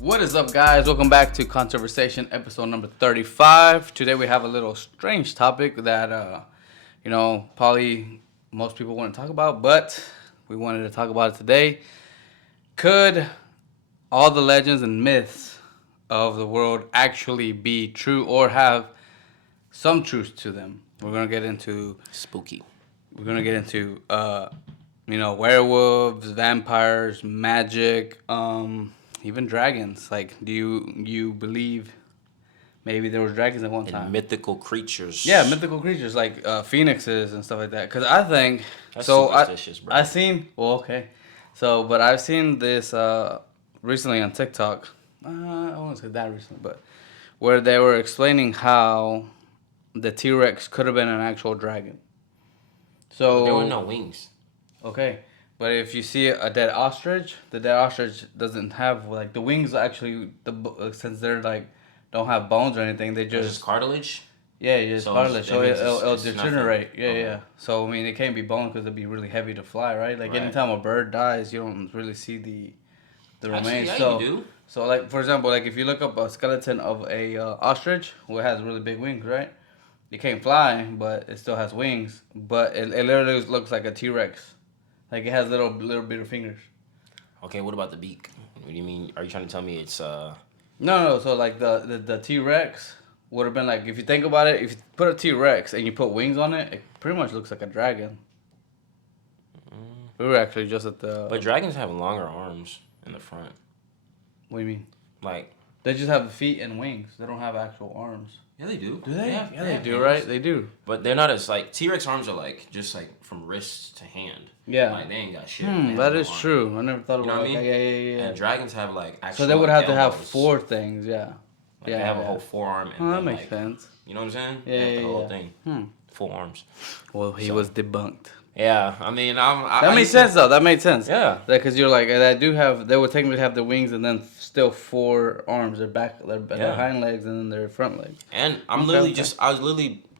What is up, guys? Welcome back to Controversation, episode number 35. Today we have a little strange topic that, probably most people wouldn't talk about, but we wanted to talk about it today. Could all the legends and myths of the world actually be true or have some truth to them? We're gonna get into spooky. We're gonna get into werewolves, vampires, magic, even dragons. Like, do you believe maybe there was dragons at one time? And mythical creatures. Yeah, mythical creatures like phoenixes and stuff like that. Because I think That's so. superstitious, bro. I seen okay, so but I've seen this recently on TikTok. I won't say that recently, but where they were explaining how the T-Rex could have been an actual dragon. So there were no wings. Okay, but if you see a dead ostrich, the dead ostrich doesn't have like the wings. Actually, since they're like don't have bones or anything, they just cartilage. Yeah, just cartilage. So it'll degenerate. Nothing. Yeah. So I mean, it can't be bone because it'd be really heavy to fly, right? Like right. Anytime a bird dies, you don't really see the remains. Yeah, so you do. So like for example, like if you look up a skeleton of a ostrich, who has really big wings, right? It can't fly, but it still has wings. But it literally looks like a T-Rex. Like it has little bitty fingers. Okay, what about the beak? What do you mean? Are you trying to tell me it's No. So like the T-Rex would have been like, if you think about it, if you put a T-Rex and you put wings on it, it pretty much looks like a dragon. We were actually just at the. But dragons have longer arms in the front. What do you mean? Like they just have feet and wings. They don't have actual arms. Yeah, they do. Do they? Yeah, they do, right? They do. But they're not as like T-Rex arms are like just like from wrist to hand. Yeah. Like they ain't got shit. That is true. I never thought about what I mean? Yeah. And dragons have like actual. So they would have to have elbows. 4 things, yeah. Like they have a whole forearm and that makes sense. You know what I'm saying? Yeah, the whole thing. 4 arms. Well, he was debunked. Yeah, I mean, that made sense though. That made sense. Yeah, because you're like, they would technically have the wings and then still 4 arms. Their hind legs and then their front legs. And I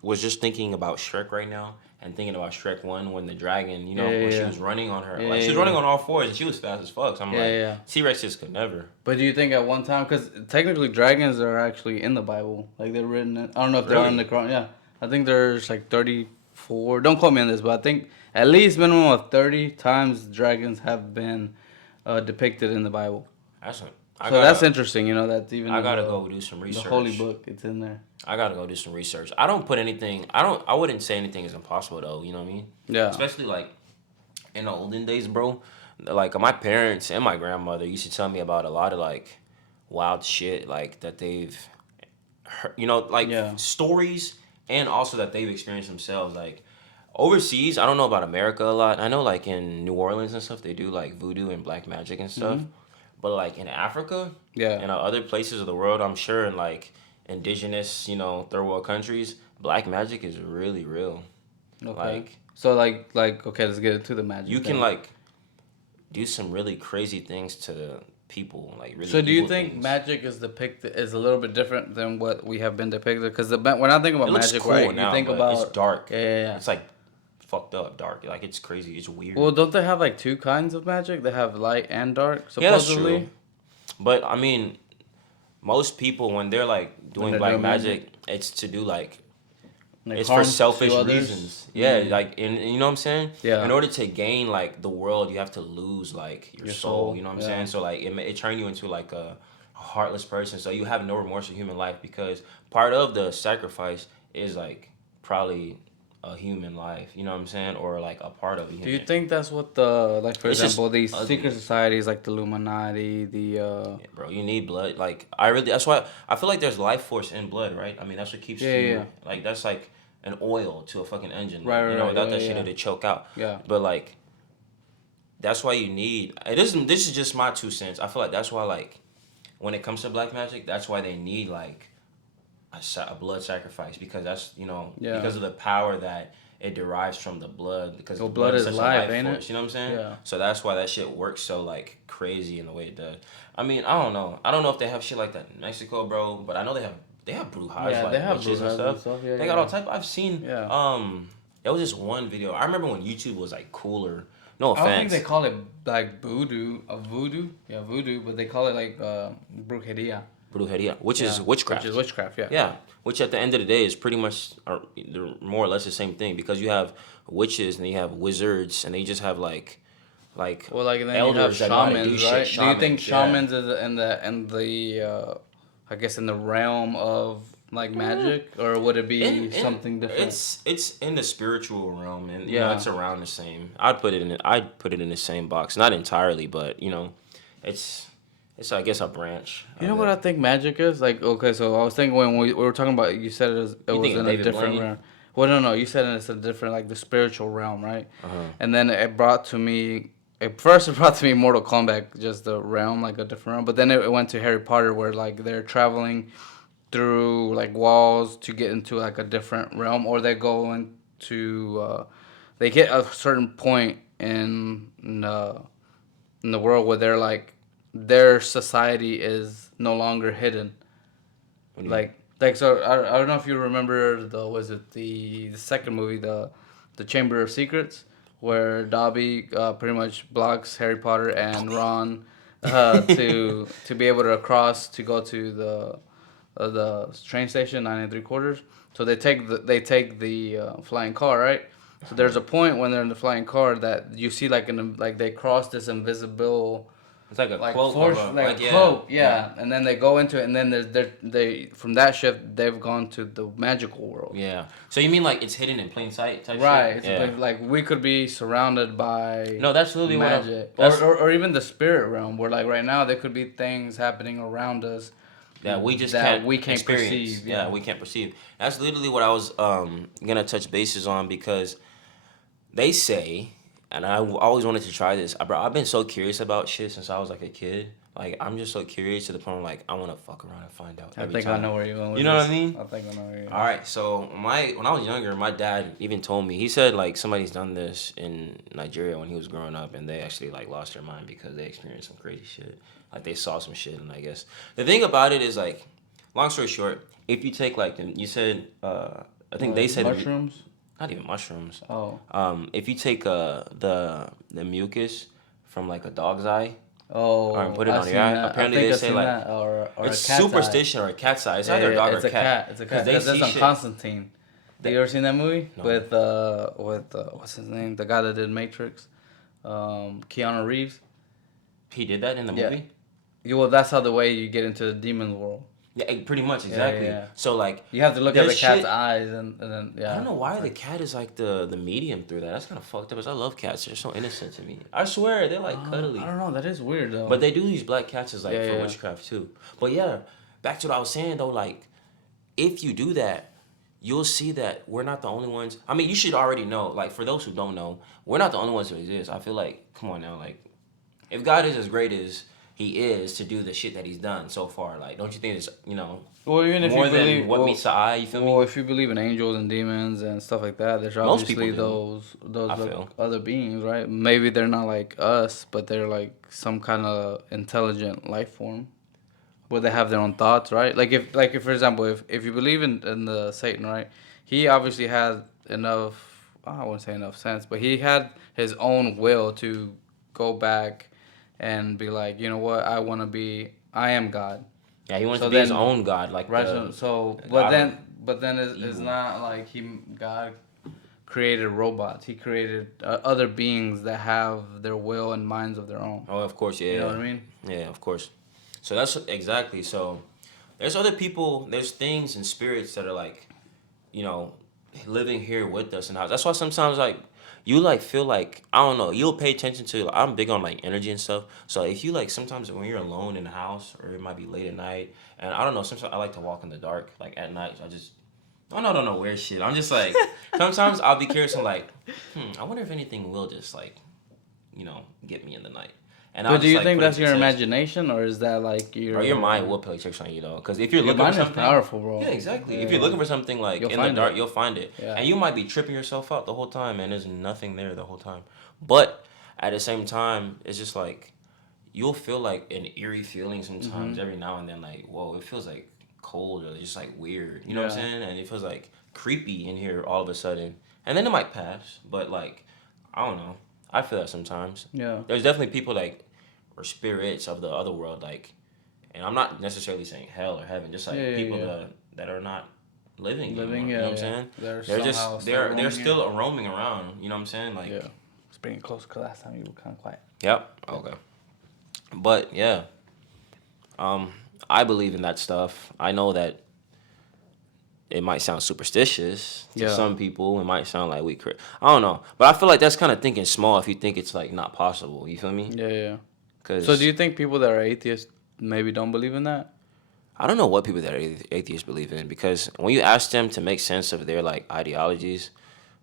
was just thinking about Shrek right now and thinking about Shrek 1 when the dragon, when she was running on her, she was running on all 4s and she was fast as fuck. So I'm T-Rex just could never. But do you think at one time, because technically dragons are actually in the Bible, like they're written in, I don't know if they're in the Quran. Yeah, I think there's like 34. Don't quote me on this, but I think at least minimum of 30 times dragons have been depicted in the Bible. That's interesting, that's even. I gotta go do some research. The holy book, it's in there. I gotta go do some research. I wouldn't say anything is impossible though. You know what I mean? Yeah. Especially like in the olden days, bro. Like my parents and my grandmother used to tell me about a lot of like wild shit like that they've heard, stories and also that they've experienced themselves. Like overseas, I don't know about America a lot. I know like in New Orleans and stuff, they do like voodoo and black magic and stuff. Mm-hmm. But like in Africa, and other places of the world, I'm sure in like indigenous, third world countries, black magic is really real. Okay. Okay, let's get into the magic. You can like do some really crazy things to people, like really. So do you think magic is a little bit different than what we have been depicted? Because when I think about magic, cool right, now, you think about it's dark. Yeah. It's like fucked up dark. Like it's crazy. It's weird. Well, don't they have like 2 kinds of magic? They have light and dark, supposedly. Yeah, that's true. But I mean, most people when they're like doing black magic, it's to do like it's for selfish reasons. Yeah, like you know what I'm saying? Yeah. In order to gain like the world, you have to lose like your soul. You know what I'm saying? So like it turn you into like a heartless person. So you have no remorse for human life because part of the sacrifice is like probably a human life, you know what I'm saying, or like a part of a human. Do you think that's what for example, these secret societies like the Illuminati, Yeah, bro, you need blood. Like that's why I feel like there's life force in blood, right? I mean, that's what keeps you. Like that's like an oil to a fucking engine. Right. Without that shit, it'd choke out. Yeah. But like, that's why you need. This is just my 2 cents. I feel like that's why like, when it comes to black magic, that's why they need like a blood sacrifice because that's because of the power that it derives from the blood because blood is life, ain't it? You know what I'm saying? Yeah. So that's why that shit works so like crazy in the way it does. I mean, I don't know if they have shit like that in Mexico, bro, but I know they have brujas, yeah, like they have witches and stuff. Yeah, they got all type. I've seen. Yeah. There was this one video. I remember when YouTube was like cooler, No I don't think they offense. call it like voodoo. Yeah, voodoo, but they call it like brujeria. Brujeria, which is Yeah, which is witchcraft. witchcraft. Yeah. Yeah, which at the end of the day is pretty much they're more or less the same thing because you have witches and you have wizards and they just have like Well, like then you have elders that know how to do shamans, shit. right? Do you think Shamans, yeah. shamans is I guess in the realm of like magic, or would it be In something different? it's in the spiritual realm and Yeah. it's around the same. I'd put it in the same box, not entirely, but it's it's I guess a branch You know of what I it. think magic is? Like, okay, so I was thinking when we were talking about, you said it You was thinking in a David different Blaine? realm. Well, no, you said it's a different, like the spiritual realm, right? Uh-huh. And then it brought to me, at first it brought to me Mortal Kombat, just the realm, like a different realm. But then it went to Harry Potter, where like they're traveling through like walls to get into like a different realm, or they go into, they get a certain point in the world where they're like, their society is no longer hidden. What do you mean? Like so I don't know if you remember the second movie, the Chamber of Secrets, where Dobby pretty much blocks Harry Potter and Ron to be able to cross to go to the train station 9 3/4. So they take the flying car, right? So there's a point when they're in the flying car that you see like they cross this invisible It's like a like quote of force a like a yeah, cloak, yeah, and then they go into it, and then they from that shift they've gone to the magical world. yeah. So you mean like it's hidden in plain sight type Right, shit? it's Yeah. like we could be surrounded by No, that's literally what I'm. magic, That's or even the spirit realm, where like right now there could be things happening around us that we just that can't we can't experience. perceive. Yeah, Yeah, we can't perceive. That's literally what I was gonna touch bases on because they say, and I always wanted to try this. Bro, I've been so curious about shit since I was like a kid. Like I'm just so curious to the point where, like I want to fuck around and find out I every think I time. know where you're going with You know what I this. mean? I think I know where you're All going. right, so when I was younger, my dad even told me. He said like somebody's done this in Nigeria when he was growing up, and they actually like lost their mind because they experienced some crazy shit. Like they saw some shit, and I guess the thing about it is like, long story short, if you take like you said, I think they said Mushrooms. not even mushrooms. Oh. If you take the mucus from like a dog's eye, or Oh, put it I've on your seen eye, that. I apparently think they I've say seen like that, or a it's cat's eye. superstition or a cat's eye. It's Yeah, either a yeah, dog or it's a a cat. cat. It's a cat. Because they That's see on shit. Constantine. Have you ever seen that movie No. with what's his name? The guy that did Matrix, Keanu Reeves. He did that in the Yeah. movie. Well, that's how the way you get into the demon world. Yeah, pretty much Yeah, exactly. yeah. So like, You have to look at there's the cat's shit. eyes, and then I yeah. don't know why it's the like- cat is like the medium through that. That's kind of fucked up. Cause I love cats. They're so innocent to me. I swear they're like cuddly. I don't know. That is weird though. But they do use black cats as like Yeah, for yeah. witchcraft too. But yeah, back to what I was saying though. Like, if you do that, you'll see that we're not the only ones. I mean, you should already know. Like, for those who don't know, we're not the only ones who exist. I feel like, come on now, like, if God is as great as He is to do the shit that He's done so far, like, don't you think it's Well, even if more you than believe what meets the eye? You feel well, me? if you believe in angels and demons and stuff like that, there's Most people obviously do, those I like, feel. other beings, right? Maybe they're not like us, but they're like some kind of intelligent life form, where they have their own thoughts, right? Like if for example, if you believe in the Satan, right? He obviously had enough. I wouldn't say enough sense, but he had his own will to go back and be like, you know what, I am God. Yeah, he wants So to be his then, own God, like right? the So God of but then it's evil. not like God created robots. He created other beings that have their will and minds of their own. Oh, of course, yeah. You know what I mean? Yeah, of course. So that's exactly. So there's other people, there's things and spirits that are like, you know, living here with us and how. That's why sometimes like you like feel like I don't know. You'll pay attention to. I'm big on like energy and stuff. So if you like sometimes when you're alone in the house or it might be late at night and I don't know. Sometimes I like to walk in the dark like at night. I just I don't know weird shit. I'm just like sometimes I'll be curious and like, I wonder if anything will just like, get me in the night. And I'll But do just, you like, think put it that's to your the test. imagination, or is that like Or your mind will play tricks on you though, because if you're Your looking mind for is something, powerful, bro. yeah, exactly. If Yeah. you're looking for something like You'll in the find dark, it. you'll find it, Yeah. and you might be tripping yourself out the whole time, and there's nothing there the whole time. But at the same time, it's just like you'll feel like an eerie feeling sometimes Mm-hmm. every now and then, like whoa, it feels like cold or just like weird. You know what I'm Yeah. saying? And it feels like creepy in here all of a sudden, and then it might pass. But like I don't know. I feel that sometimes. Yeah. There's definitely people like or spirits of the other world, like, and I'm not necessarily saying hell or heaven, just Yeah, like yeah, people yeah. that are not living Living, anymore. You know yeah, what I'm yeah. saying? They're They're somehow just still they're roaming here. still roaming around. You know what I'm saying? Like, Yeah. It's bringing closer because last time you were kind of quiet. yep. Okay. But yeah, um, I believe in that stuff. I know that it might sound superstitious to Yeah. some people. It might sound like I don't know, but I feel like that's kind of thinking small if you think it's like not possible. You feel me? Yeah, yeah. So do Because you think people that are atheists maybe don't believe in that? I don't know what people that are atheists believe in. Because when you ask them to make sense of their like ideologies,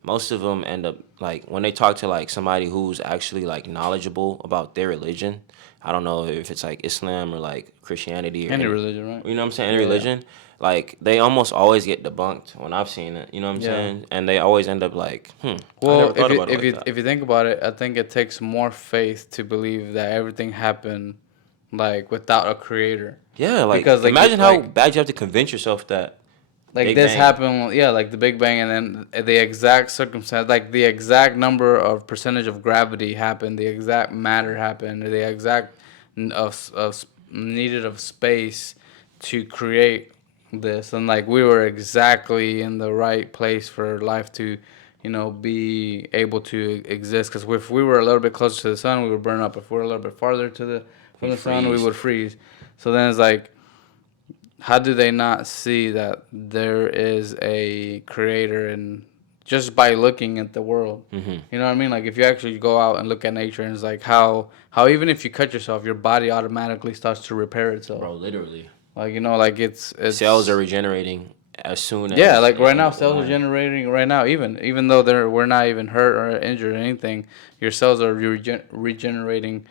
most of them end up like when they talk to like somebody who's actually like knowledgeable about their religion. I don't know if it's like Islam or like Christianity or Any any, religion, right? you know what I'm saying, any Yeah, yeah. religion. Like they almost always get debunked when I've seen it. You know what I'm Yeah. saying? And they always end up like, I never Well, thought about it like that. if you think about it, I think it takes more faith to believe that everything happened like without a creator. Yeah, like Because imagine how bad you have to convince yourself that like Big this Bang. happened, yeah, like the Big Bang, and then the exact circumstance, like the exact number of percentage of gravity happened, the exact matter happened, the exact needed of space to create this, and like we were exactly in the right place for life to, be able to exist. Because if we were a little bit closer to the sun, we would burn up. If we're a little bit farther from We the sun, we freeze. would freeze. So then it's like, how do they not see that there is a creator, and just by looking at the world? Hmm. You know what I mean? Like if you actually go out and look at nature, and it's like how even if you cut yourself, your body automatically starts to repair itself. Bro, literally. Like like Cells are it's regenerating as soon yeah, as like right in now the cells are morning. generating right now, even though we're not even hurt or injured or anything. Your cells are regenerating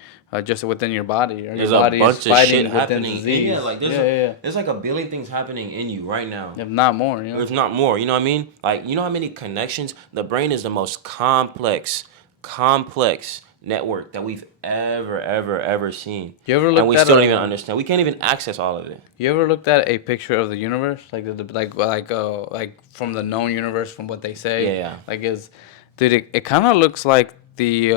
just within your body, or your There's a body is bunch of shit fighting within happening. And yeah, disease. like Yeah, yeah, yeah. there's like a billion things happening in you right now. If not more, If not more, you know what I mean? Like, you know how many connections? The brain is the most complex network that we've ever seen. You ever And looked we at still don't even understand. We can't even access all of it. you ever looked at a picture of the universe, like like from the known universe, from what they Yeah, say, yeah. like is, dude, it kind of looks like the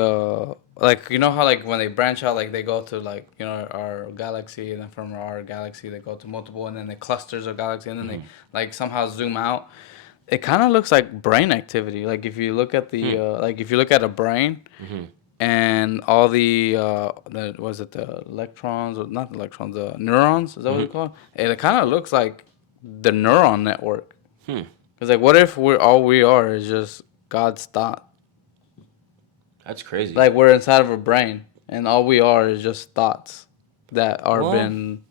like, how like when they branch out, like they go to, like, our galaxy, and then from our galaxy they go to multiple, and then the clusters of galaxy, and then they like somehow zoom out. It kind of looks like brain activity. Like if you look at the like if you look at a brain, Mm-hmm. and all the was it the electrons, or not the electrons, the neurons, is that what Mm-hmm. it's called? And it kind of looks like the neuron network. Hmm. It's like, what if we are is just God's thought? That's crazy. Like we're inside of a brain, and all we are is just thoughts that are Well, been,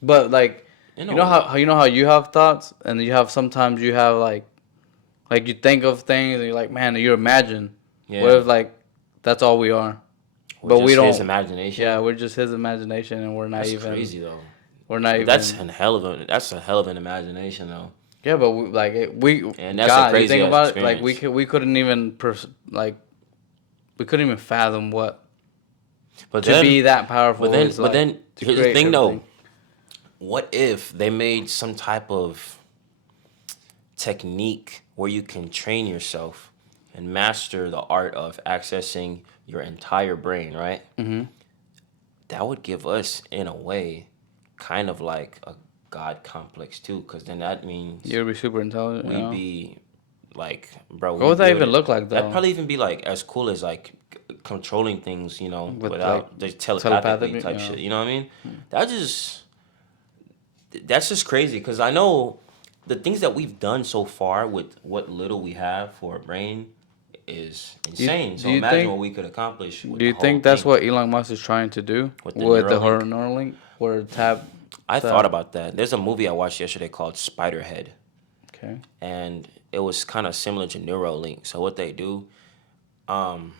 but like, in you a know how you have thoughts, and you have sometimes you have like you think of things, and you're like, man, you imagine. What yeah, if like that's all we are? we're But we just his don't. imagination. Yeah, we're just his imagination, and That's crazy though. we're not But that's even. a hell of an imagination though. Yeah, but And that's a God, you crazy think ass about it, like experience. we couldn't even like we couldn't even fathom what But to then be that powerful is but like, then to here's the create thing though. everything. What if they made some type of technique where you can train yourself and master the art of accessing your entire brain, right? Mm-hmm. That would give us, in a way, kind of like a God complex too, because then that means You'd be super intelligent, we'd be like, bro, What would we'd be that able even to. look like That'd though? probably even be like as cool as like controlling things, With like without the telepathically telepathically, type shit. You know what I mean? That just that's just crazy because I know the things that we've done so far with what little we have for a brain is insane. Do So you imagine what think we could accomplish with do the you whole think that's thing what Elon Musk is trying to do with the with the Neuralink. Neuralink, where I thought tap? about that. There's a movie I watched yesterday called Spiderhead, Okay. and it was kind of similar to Neuralink. So what they do, um,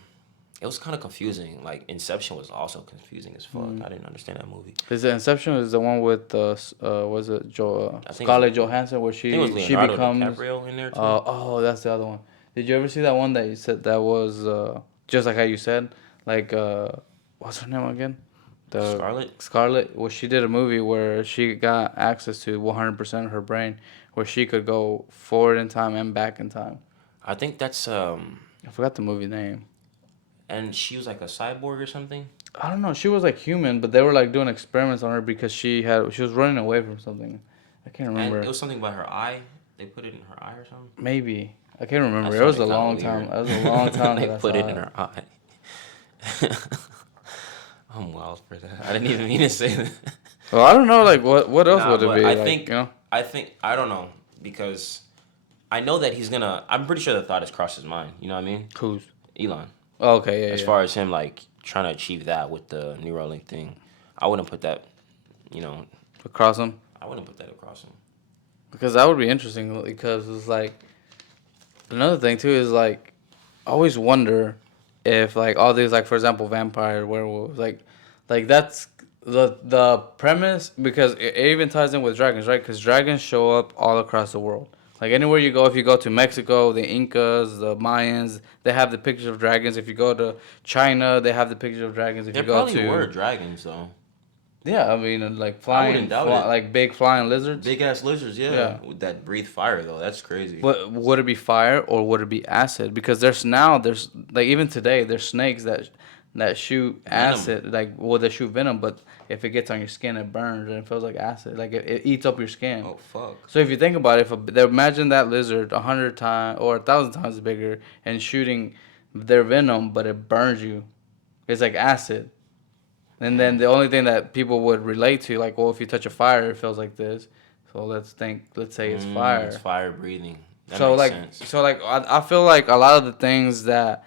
it was kind of confusing. Like Inception was also confusing as fuck. I didn't understand that movie. Is the Inception is the one with was it I think it was Scarlett Johansson, where I think it was she Leonardo becomes DiCaprio in there too. oh, that's the other one. Did you ever see that one that you said that was just like how you said, like what's her name again? The Scarlet. Scarlett. Well, she did a movie where she got access to 100% of her brain, where she could go forward in time and back in time. I think that's I forgot the movie name. and she was like a cyborg or something. I don't know. She was like human, but they were like doing experiments on her because she was running away from something. I can't And remember. it was something about her eye. They put it in her eye or something. Maybe I can't remember. That It was sounded a kind of long weird. time. It was a long time They that I put it saw in it. her eye. I'm wild for that. I didn't even mean to say that. Well, I don't know. Like what else Nah, would it but be? I Like think you know. I don't know because I know that he's gonna. I'm pretty sure the thought has crossed his mind. You know what I mean? Who's? Elon. Oh, okay, yeah, As yeah. far as him like trying to achieve that with the Neuralink thing, I wouldn't put that. You know, Across them. I wouldn't put that across him. Because that would be interesting. Because it's like another thing too is like I always wonder if like all these like for example vampire werewolves like that's the premise because it even ties in with dragons, right? Because dragons show up all across the world. Like anywhere you go, if you go to Mexico, the Incas, the Mayans, they have the pictures of dragons. If you go to China, they have the pictures of dragons. If There you go probably were to dragons though. yeah, I mean like I wouldn't doubt it. like big flying lizards. Big ass lizards, yeah. Yeah. That breathe fire though. That's crazy. But would it be fire or would it be acid? Because there's like even today there's snakes that shoot Venom. acid they shoot venom, but if it gets on your skin it burns and it feels like acid, like it eats up your skin. Oh fuck. So if you think about it, imagine that lizard 100 times or 1,000 times bigger and shooting their venom, but it burns you, it's like acid. And then the only thing that people would relate to, like, well, if you touch a fire, it feels like this. So let's say it's fire. It's fire breathing. That So makes like, sense. I feel like a lot of the things that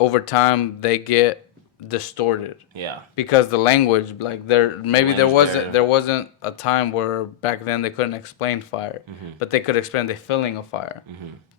over time they get distorted Yeah. because the language, like language there wasn't a time where back then they couldn't explain fire, but they could explain the feeling of fire.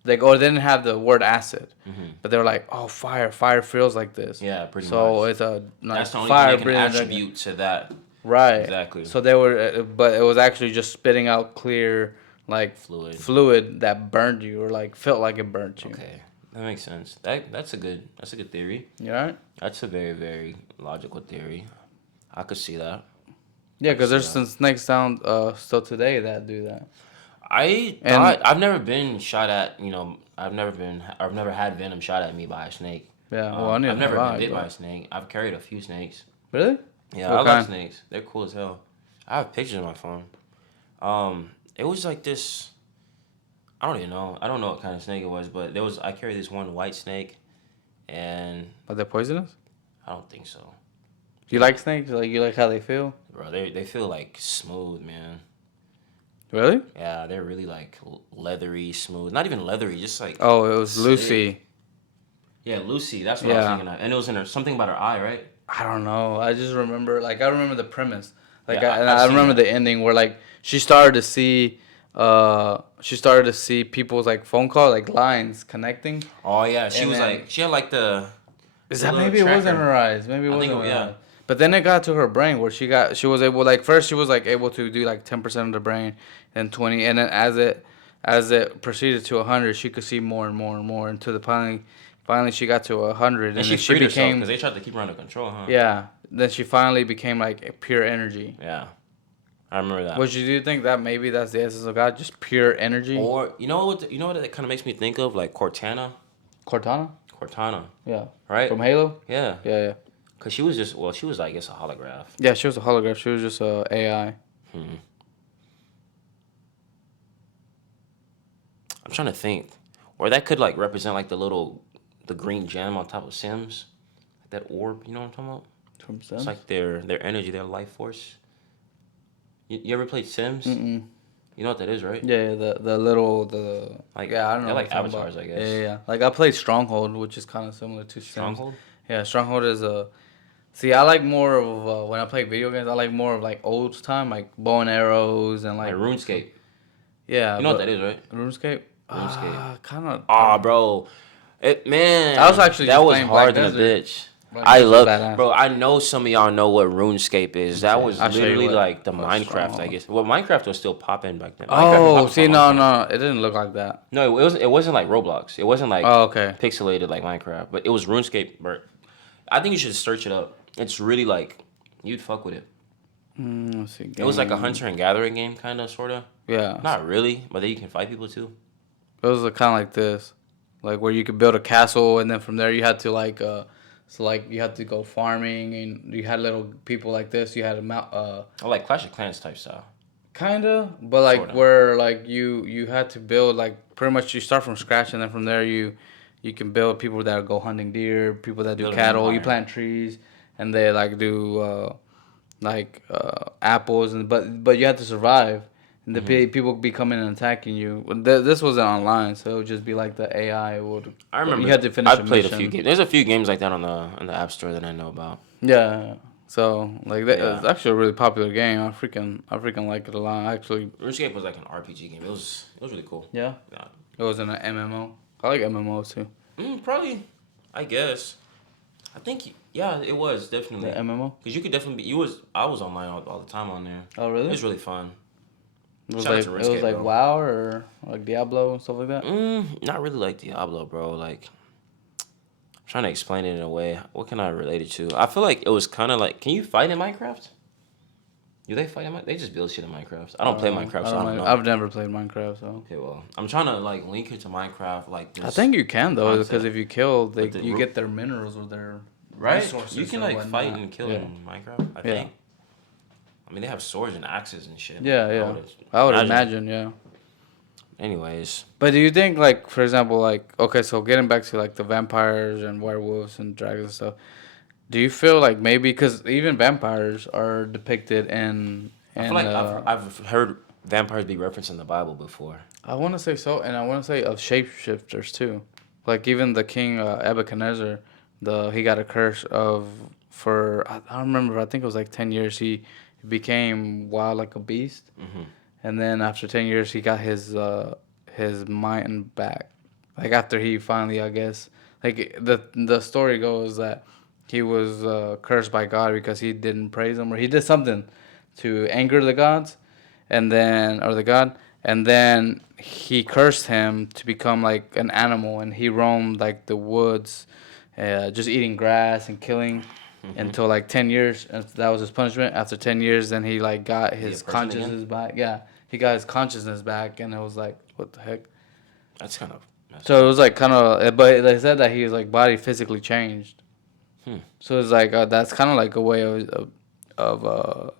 They didn't have the word acid, but they were like, oh, fire feels like this. Yeah, pretty much. So it's a like, That's the only fire thing they can breathing dragon. attribute to that. Right. Exactly. So they were, but it was actually just spitting out clear, like fluid that burned you or like felt like it burnt you. Okay, that makes sense. That's a good theory. You alright? That's a very very logical theory. I could see that. Yeah, because there's some snakes down still today that do that. I've never been shot at. You know, I've never had venom shot at me by a snake. Yeah. Well, I've never been bit by a snake. I've carried a few snakes. Really? Yeah, What I love kind? snakes. They're cool as hell. I have pictures on my phone. It was like this. I don't even know. I don't know what kind of snake it was, but I carried this one white snake, and Are they poisonous? I don't think so. Do you like snakes? Like you like how they feel? Bro, they feel like smooth, man. Really? Yeah, they're really like leathery, smooth. Not even leathery, just like. Oh, it was sick. Lucy. Yeah, Lucy. That's what I was thinking of. And it was in her something about her eye, right? I don't know. I just remember, like, I remember the premise. Like, Yeah, I remember the ending where, like, she started to see people's, like, phone call, like, lines connecting. Oh, yeah. She had, like, the... Is that maybe it wasn't her eyes? Maybe it wasn't her yeah. eyes. But then it got to her brain where she was able, like, first she was, like, able to do, like, 10% of the brain and 20. And then as it proceeded to 100, she could see more and more and more until finally she got to 100. And she freed herself because they tried to keep her under control, huh? Yeah. Then she finally became, like, pure energy. Yeah. I remember that. Would you think that maybe that's the essence of God, just pure energy? Or you know what it kind of makes me think of, like Cortana. Cortana? Yeah. Right? From Halo? Yeah. Yeah. Cause she was I guess a holograph. Yeah, she was a holograph. She was just a AI. I'm trying to think, or that could like represent like the green gem on top of Sims, like that orb. You know what I'm talking about? From Sims? It's like their energy, their life force. You ever played Sims? Mm-mm. You know what that is, right? Yeah, the like yeah, I don't know. They're like avatars, I guess. Yeah. Like I played Stronghold, which is kind of similar to Sims. Stronghold. Yeah, Stronghold is a. See, I like more of when I play video games. I like more of like old time, like bow and arrows and like RuneScape. Yeah, you know what that is, right? RuneScape. RuneScape. Kind of. Ah, bro, man. I was actually that just was playing hard Black than a Desert. bitch. Black I Desert's love, badass. bro. I know some of y'all know what RuneScape is. That was I'll show you literally what- like the what's Minecraft, wrong. I guess. Well, Minecraft was still popping back then. Oh, see, no, it didn't look like that. No, it wasn't like Roblox. It wasn't like okay. pixelated like Minecraft, but it was RuneScape. Bro. I think you should search it up. It's really like you'd fuck with it. Let's see, It was like a hunter and gathering game, kind of, sort of. Yeah. Not really, but then you can fight people too. It was kind of like this, like where you could build a castle, and then from there you had to like So like you had to go farming, and you had little people like this. You had a I like Clash of Clans type style. kinda, but like Sorta. where like you had to build like pretty much you start from scratch, and then from there you can build people that go hunting deer, people that do Build an cattle. You empire. plant trees, and they like do apples, and but you had to survive. And the people be coming and attacking you. This wasn't online, so it would just be like the AI would. I You remember had to finish a I've played a few mission. games. There's a few games like that on the App Store that I know about. Yeah. So like that, it's Yeah. actually a really popular game. I freaking like it a lot. Actually, RuneScape was like an RPG game. It was really cool. yeah. Yeah. It was in an MMO. I like MMOs too. Probably. I guess. I think yeah, it was The definitely MMO. because you could definitely be. I was online all the time on there. Oh It really? was really fun. It was Shout out like to it was RuneScape, like bro. WoW or like Diablo and stuff like that. Not really like Diablo, bro. Like, I'm trying to explain it in a way. What can I relate it to? I feel like it was kind of like, can you fight in Minecraft? Do they fight in Minecraft? They just build shit in Minecraft. I don't play Minecraft, I so I don't don't know. know. I've never played Minecraft, so. Okay, well, I'm trying to like link it to Minecraft, like I this think you can though, because concept. if you kill, With the you get their minerals or their right? resources You can or like fight whatnot. and kill Yeah. in Minecraft. I Yeah. think. I mean, they have swords and axes and shit. Yeah, I yeah. would I would imagine, yeah. Anyways, But do you think, like, for example, like, okay, so getting back to like the vampires and werewolves and dragons and stuff, do you feel like maybe because even vampires are depicted I feel in like I've heard vampires be referenced in the Bible before. I want to say so, and I want to say of shapeshifters too, like even the king Nebuchadnezzar, he got a curse of for I don't remember, I think it was like 10 years he became wild like a beast, and then after 10 years he got his mind back, like after he finally I guess like the story goes that he was cursed by God because he didn't praise him or he did something to anger the gods, and then or the god, and then he cursed him to become like an animal, and he roamed like the woods, just eating grass and killing until like 10 years, and that was his punishment. After 10 years, then he like got Be a his person again? consciousness back. Yeah, he got his consciousness back, and it was like what the heck. That's kind of messed So it up. was like kind of, but they said that his like body physically changed. Hmm. So it's like that's kind of like a way of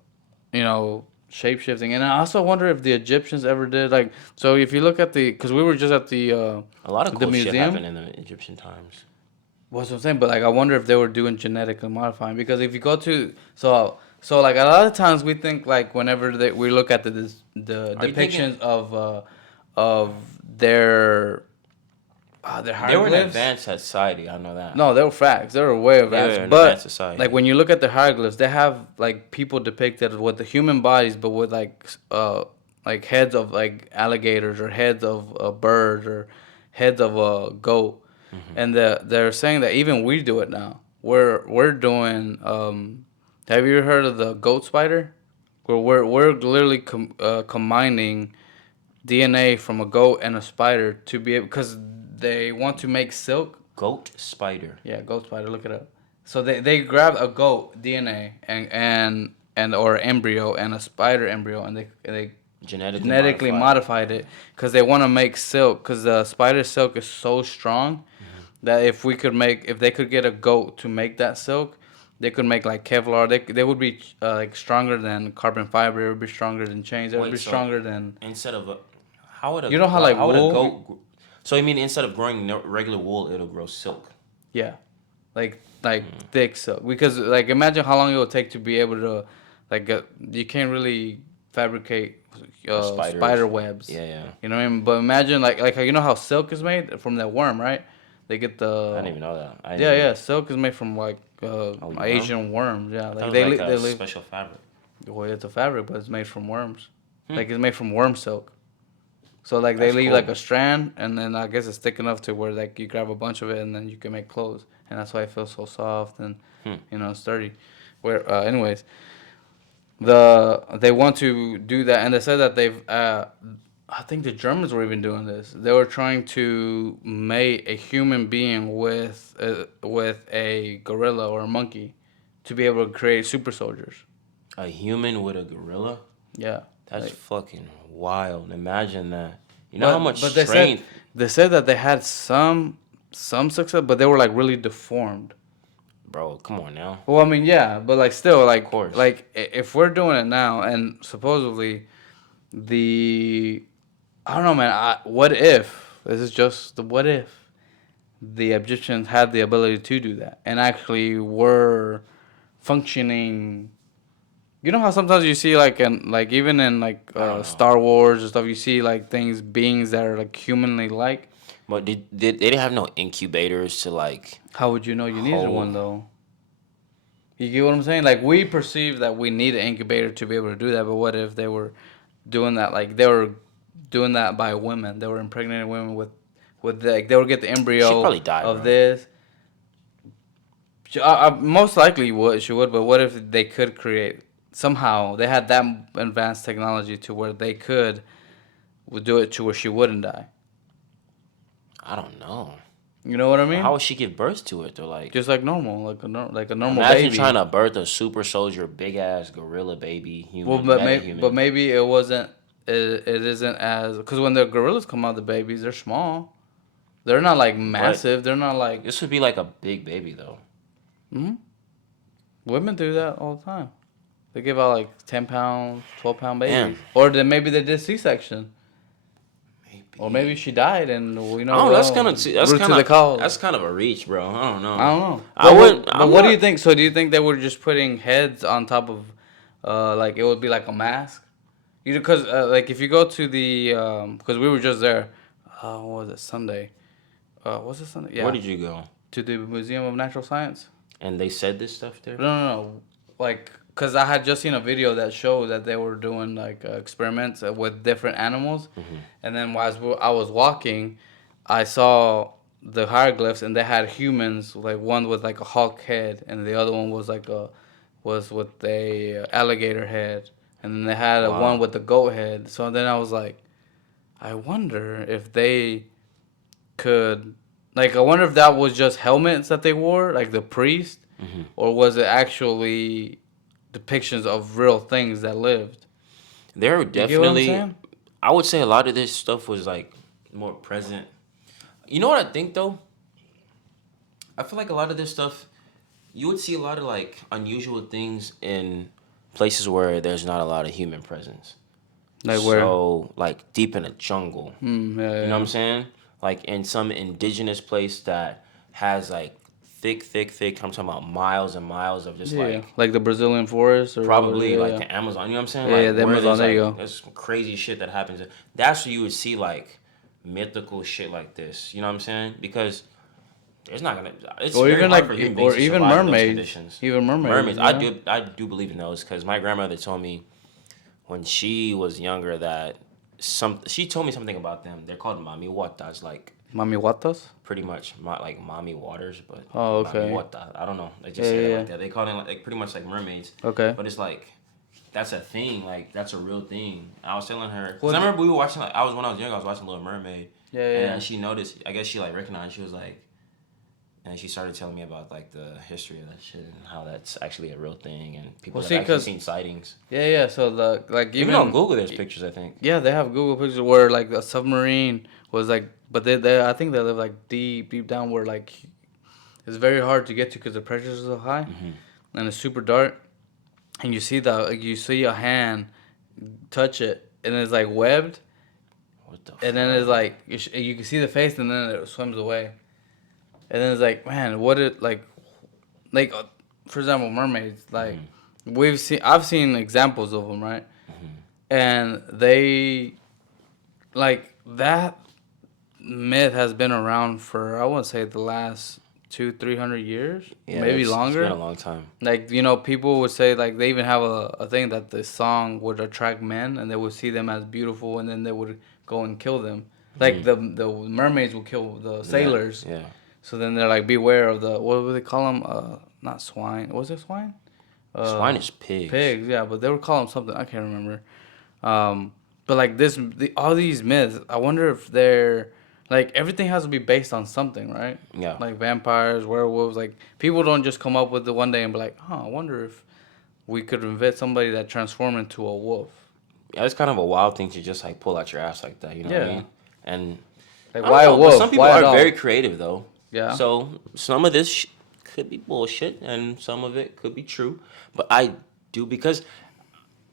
you know, shape shifting. And I also wonder if the Egyptians ever did like. So if you look at because we were just at A lot of the cool shit happened museum. in the Egyptian times. What's what I'm saying? But like I wonder if they were doing genetically modifying, because if you go to so like a lot of times we think like whenever we look at the Are you thinking depictions of their they were an hieroglyphs. advanced society? I know that. No, they were facts. They were way They were advanced. an advanced But society. like when you look at the hieroglyphs, they have like people depicted with the human bodies, but with like heads of like alligators or heads of birds or heads of a goat, and they're saying that even we do it now. We're doing. Have you heard of the goat spider? Where we're literally combining DNA from a goat and a spider to be able, because they want to make silk. Goat spider. Yeah, goat spider. Look it up. So they grab a goat DNA and or embryo and a spider embryo, and they genetically modified it because they want to make silk, because the spider silk is so strong that if they could get a goat to make that silk, they could make like Kevlar. They would be like stronger than carbon fiber. It would be stronger than chains. It would be Wait, so stronger than, instead of how would you know how like how would a wool. goat? So you mean instead of growing regular wool, it'll grow silk? Yeah, like thick silk. Because like imagine how long it will take to be able to, like you can't really fabricate spider webs. Yeah, yeah. You know what I mean? But imagine like you know how silk is made from that worm, right? They get I the didn't even know that. yeah, silk is made from like worm? Asian worms. Yeah, I thought like it was they like they a live. special fabric. Well, it's a fabric, but it's made from worms. Hmm. Like it's made from worm silk. So like they That's leave cool. like a strand, and then I guess it's thick enough to where like you grab a bunch of it, and then you can make clothes, and that's why it feels so soft and sturdy. Where anyways, they want to do that, and they said that they've I think the Germans were even doing this. They were trying to mate a human being with a gorilla or a monkey to be able to create super soldiers. A human with a gorilla? Yeah. That's Like, fucking wild. Imagine that. You know how much but strength. they said that they had some success, but they were like really deformed. bro, come on now. Well, I mean, yeah, but like still, Of course. like if we're doing it now, and supposedly the, I don't know, man. What if this is just the what if the Egyptians had the ability to do that and actually were functioning. You know how sometimes you see like even in I don't know. Star Wars and stuff, you see like beings that are like humanly like. But they didn't have no incubators to like How would you know you needed hold? one though? You get what I'm saying? Like we perceive that we need an incubator to be able to do that, but what if they were doing that? Like they were doing that by women. They were impregnating women like they would get the She'd embryo probably die, of bro. this. Most likely would she would, but what if they could create somehow they had that advanced technology to where they could would do it to where she wouldn't die. I don't know. You know what I But how mean? would she give birth to it though? Like, Just like normal, like a normal imagine baby. trying to birth a super soldier, big ass gorilla baby, Well, human, meta-human. but maybe it wasn't. It isn't as because when the gorillas come out, the babies they're small. They're not like But massive. They're not like. this would be like a big baby though. Hmm. Women do that all the time. They give out like 10 pound, 12 pound Damn. babies, or then maybe they did C-section, or Maybe. maybe she died, and you know. Oh, that's Well, kind of root to the cause. that's kind of a reach, bro. I don't know. I don't know. I would. But I'm what do you not. think? So do you think they were just putting heads on top of, like it would be like a mask? You because like if you go to the because we were just there, what was it Sunday? Was it Sunday? Where Yeah, did you go? to the Museum of Natural Science. And they said this stuff there. No. Like, cause I had just seen a video that showed that they were doing like experiments with different animals, and then as I was walking, I saw the hieroglyphs, and they had humans, like one with like a hawk head, and the other one was with a alligator head, and then they had a one Wow. with the goat head. So then I was like, I wonder if they could, like, I wonder if that was just helmets that they wore, like the priest, or was it actually depictions of real things that lived? There were You get what I'm definitely. saying? I would say a lot of this stuff was like more present. You know what I think though? I feel like a lot of this stuff, you would see a lot of like unusual things in places where there's not a lot of human presence. Like where? So like deep in a jungle. Yeah, You know what yeah. I'm saying? Like in some indigenous place that has like thick. I'm talking about miles and miles of just Yeah, like like the Brazilian forest or probably yeah, like yeah. the Amazon. You know what I'm saying? Yeah, Like yeah, the where Amazon. there's There you like go. there's crazy shit that happens. That's where you would see like mythical shit like this. You know what I'm saying? Because there's not gonna. It's Or very even hard like, for human beings or to even survive in those mermaids. conditions. Even mermaids. Mermaids, You know? I do believe in those because my grandmother told me when she was younger that she told me something about them. They're called mami watas, like Mami Watas? pretty much like mommy waters, but Oh, mami okay. wata. I don't know. They just Yeah, say it yeah, like that. They call it like pretty much like mermaids. Okay. But it's like that's a thing. Like that's a real thing. I was telling her because What- I remember we were watching. Like when I was young, I was watching Little Mermaid. Yeah, And she noticed. I guess she like recognized. She was like, and she started telling me about like the history of that shit and how that's actually a real thing and people Well, have see, actually 'cause- seen sightings. Yeah. So like Even on Google, there's pictures. I think. Yeah, they have Google pictures where like a submarine was like, but they I think they live like deep down where like it's very hard to get to because the pressure is so high, and it's super dark, and you see a hand touch it, and it's like webbed, What the? and then it's like you can see the face, and then it swims away, and then it's like, man, what it for example, mermaids, like I've seen examples of them, right, and they like that myth has been around for, I wouldn't say the last 200-300 years, Yeah, maybe longer. It's been a long time. Like, people would say like they even have a thing that the song would attract men, and they would see them as beautiful, and then they would go and kill them. Like the mermaids would kill the sailors. Yeah. So then they're like, beware of the, what would they call them? Not swine. Was it swine? Swine is pigs. Pigs, yeah, but they would call them something. I can't remember. But like all these myths, I wonder if they're like, everything has to be based on something, right? Yeah. Like vampires, werewolves. Like, people don't just come up with it one day and be like, I wonder if we could invent somebody that transformed into a wolf. Yeah, it's kind of a wild thing to just like pull out your ass like that. You know what I Yeah. mean? And Like, I don't why a know, but wolf? some people Why a are dog? very creative though. Yeah. So some of this could be bullshit, and some of it could be true. But I do because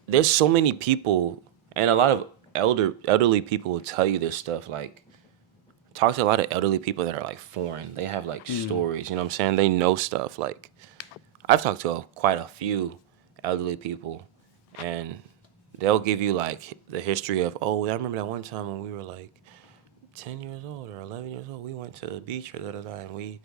there's so many people, and a lot of elderly people will tell you this stuff. Like, talk to a lot of elderly people that are like foreign. They have like Mm. stories. You know what I'm saying? They know stuff. Like, I've talked to quite a few elderly people, and they'll give you like the history of, oh, I remember that one time when we were like 10 years old or 11 years old. We went to the beach or da da da, and we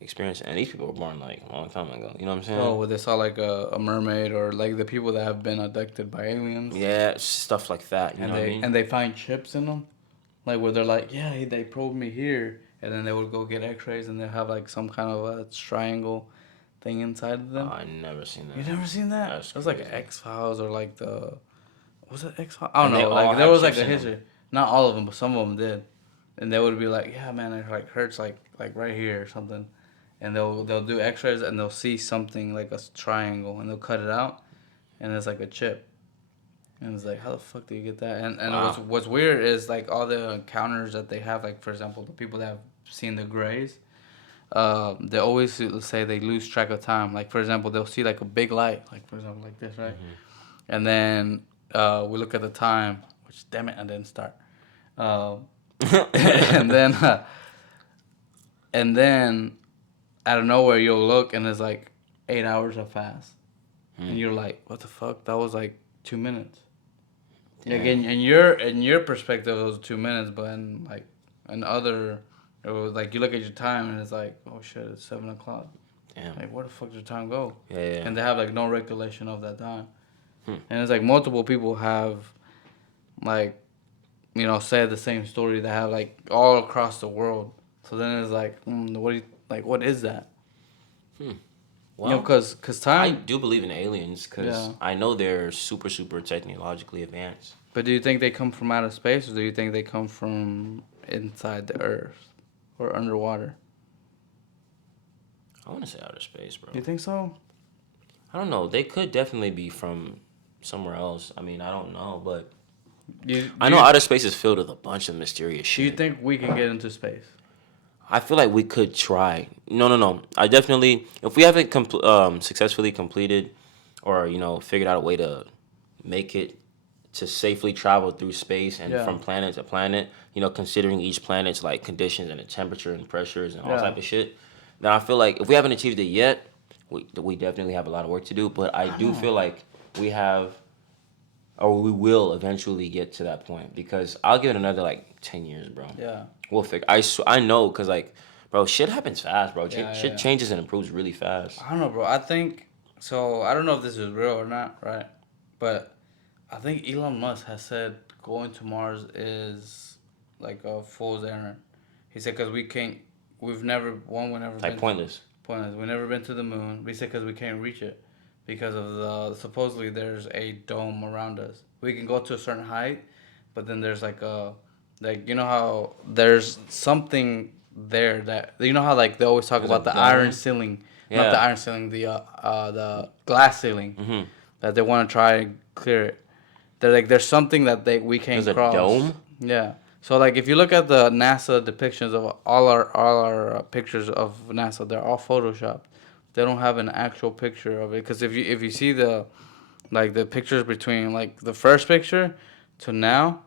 experienced. And these people were born like a long time ago. You know what I'm Oh, saying? where they saw like a mermaid or like the people that have been abducted by aliens, Yeah, stuff like that. You and know what I mean? they find chips in them, like where they're like, yeah, they probed me here, and then they would go get X-rays, and they have like some kind of a triangle thing inside of Oh, them. I never seen You that. never seen that? That's It was like crazy. X-Files or like the was it X-Files? I don't And they know. all Like there have was like chips a in them. history. Not all of them, but some of them did, and they would be like, yeah, man, it like hurts like right here or something, and they'll do X-rays and they'll see something like a triangle and they'll cut it out, and it's like a chip. And it's like, how the fuck do you get that? And Wow. what's weird is like all the encounters that they have. Like for example, the people that have seen the Greys, they always say they lose track of time. Like for example, they'll see like a big light, like for example like this, right? And then we look at the time, which damn it, I didn't start. Uh, and then and then out of nowhere you'll look and it's like 8 hours have passed, and you're like, what the fuck? That was like 2 minutes. Again, in your perspective, it was 2 minutes, but in like in other, it was like you look at your time and it's like, oh shit, it's 7 o'clock. Damn. Like where the fuck did time go? Yeah, yeah. And they have like no recollection of that time. And it's like multiple people have like said the same story that have like all across the world. So then it's like, what do you like? What is that? Well, Cause I time. do believe in aliens because Yeah. I know they're super, super technologically advanced. But do you think they come from outer space, or do you think they come from inside the Earth or underwater? I want to say outer space, bro. You think so? I don't know. They could definitely be from somewhere else. I mean, I don't know, but I know outer space is filled with a bunch of mysterious Do you shit. think we can get into space? I feel like we could try. No, no, no. I definitely, if we haven't successfully completed or, figured out a way to make it to safely travel through space and Yeah. from planet to planet, considering each planet's like conditions and the temperature and pressures and all Yeah. type of shit, then I feel like if we haven't achieved it yet, we definitely have a lot of work to do. But I do feel like we have, or we will eventually get to that point because I'll give it another like 10 years, bro. Yeah. We'll figure. I know because like, bro, shit happens fast, bro. Yeah, Shit yeah. changes and improves really fast. I don't know, bro. I think so. I don't know if this is real or not, right? But I think Elon Musk has said going to Mars is like a fool's errand. He said because we can't, we've never we never Like been pointless. pointless. We've never been to the moon. We said because we can't reach it because of the supposedly there's a dome around us. We can go to a certain height, but then there's like a like how there's something there that how like they always talk There's about a the iron dome? ceiling, not the Yeah. iron ceiling, the glass ceiling that they want to try and clear it. They're like there's something that we can't There's a cross. dome? Yeah. So like if you look at the NASA depictions of all our pictures of NASA, they're all photoshopped. They don't have an actual picture of it because if you see the pictures between like the first picture to now,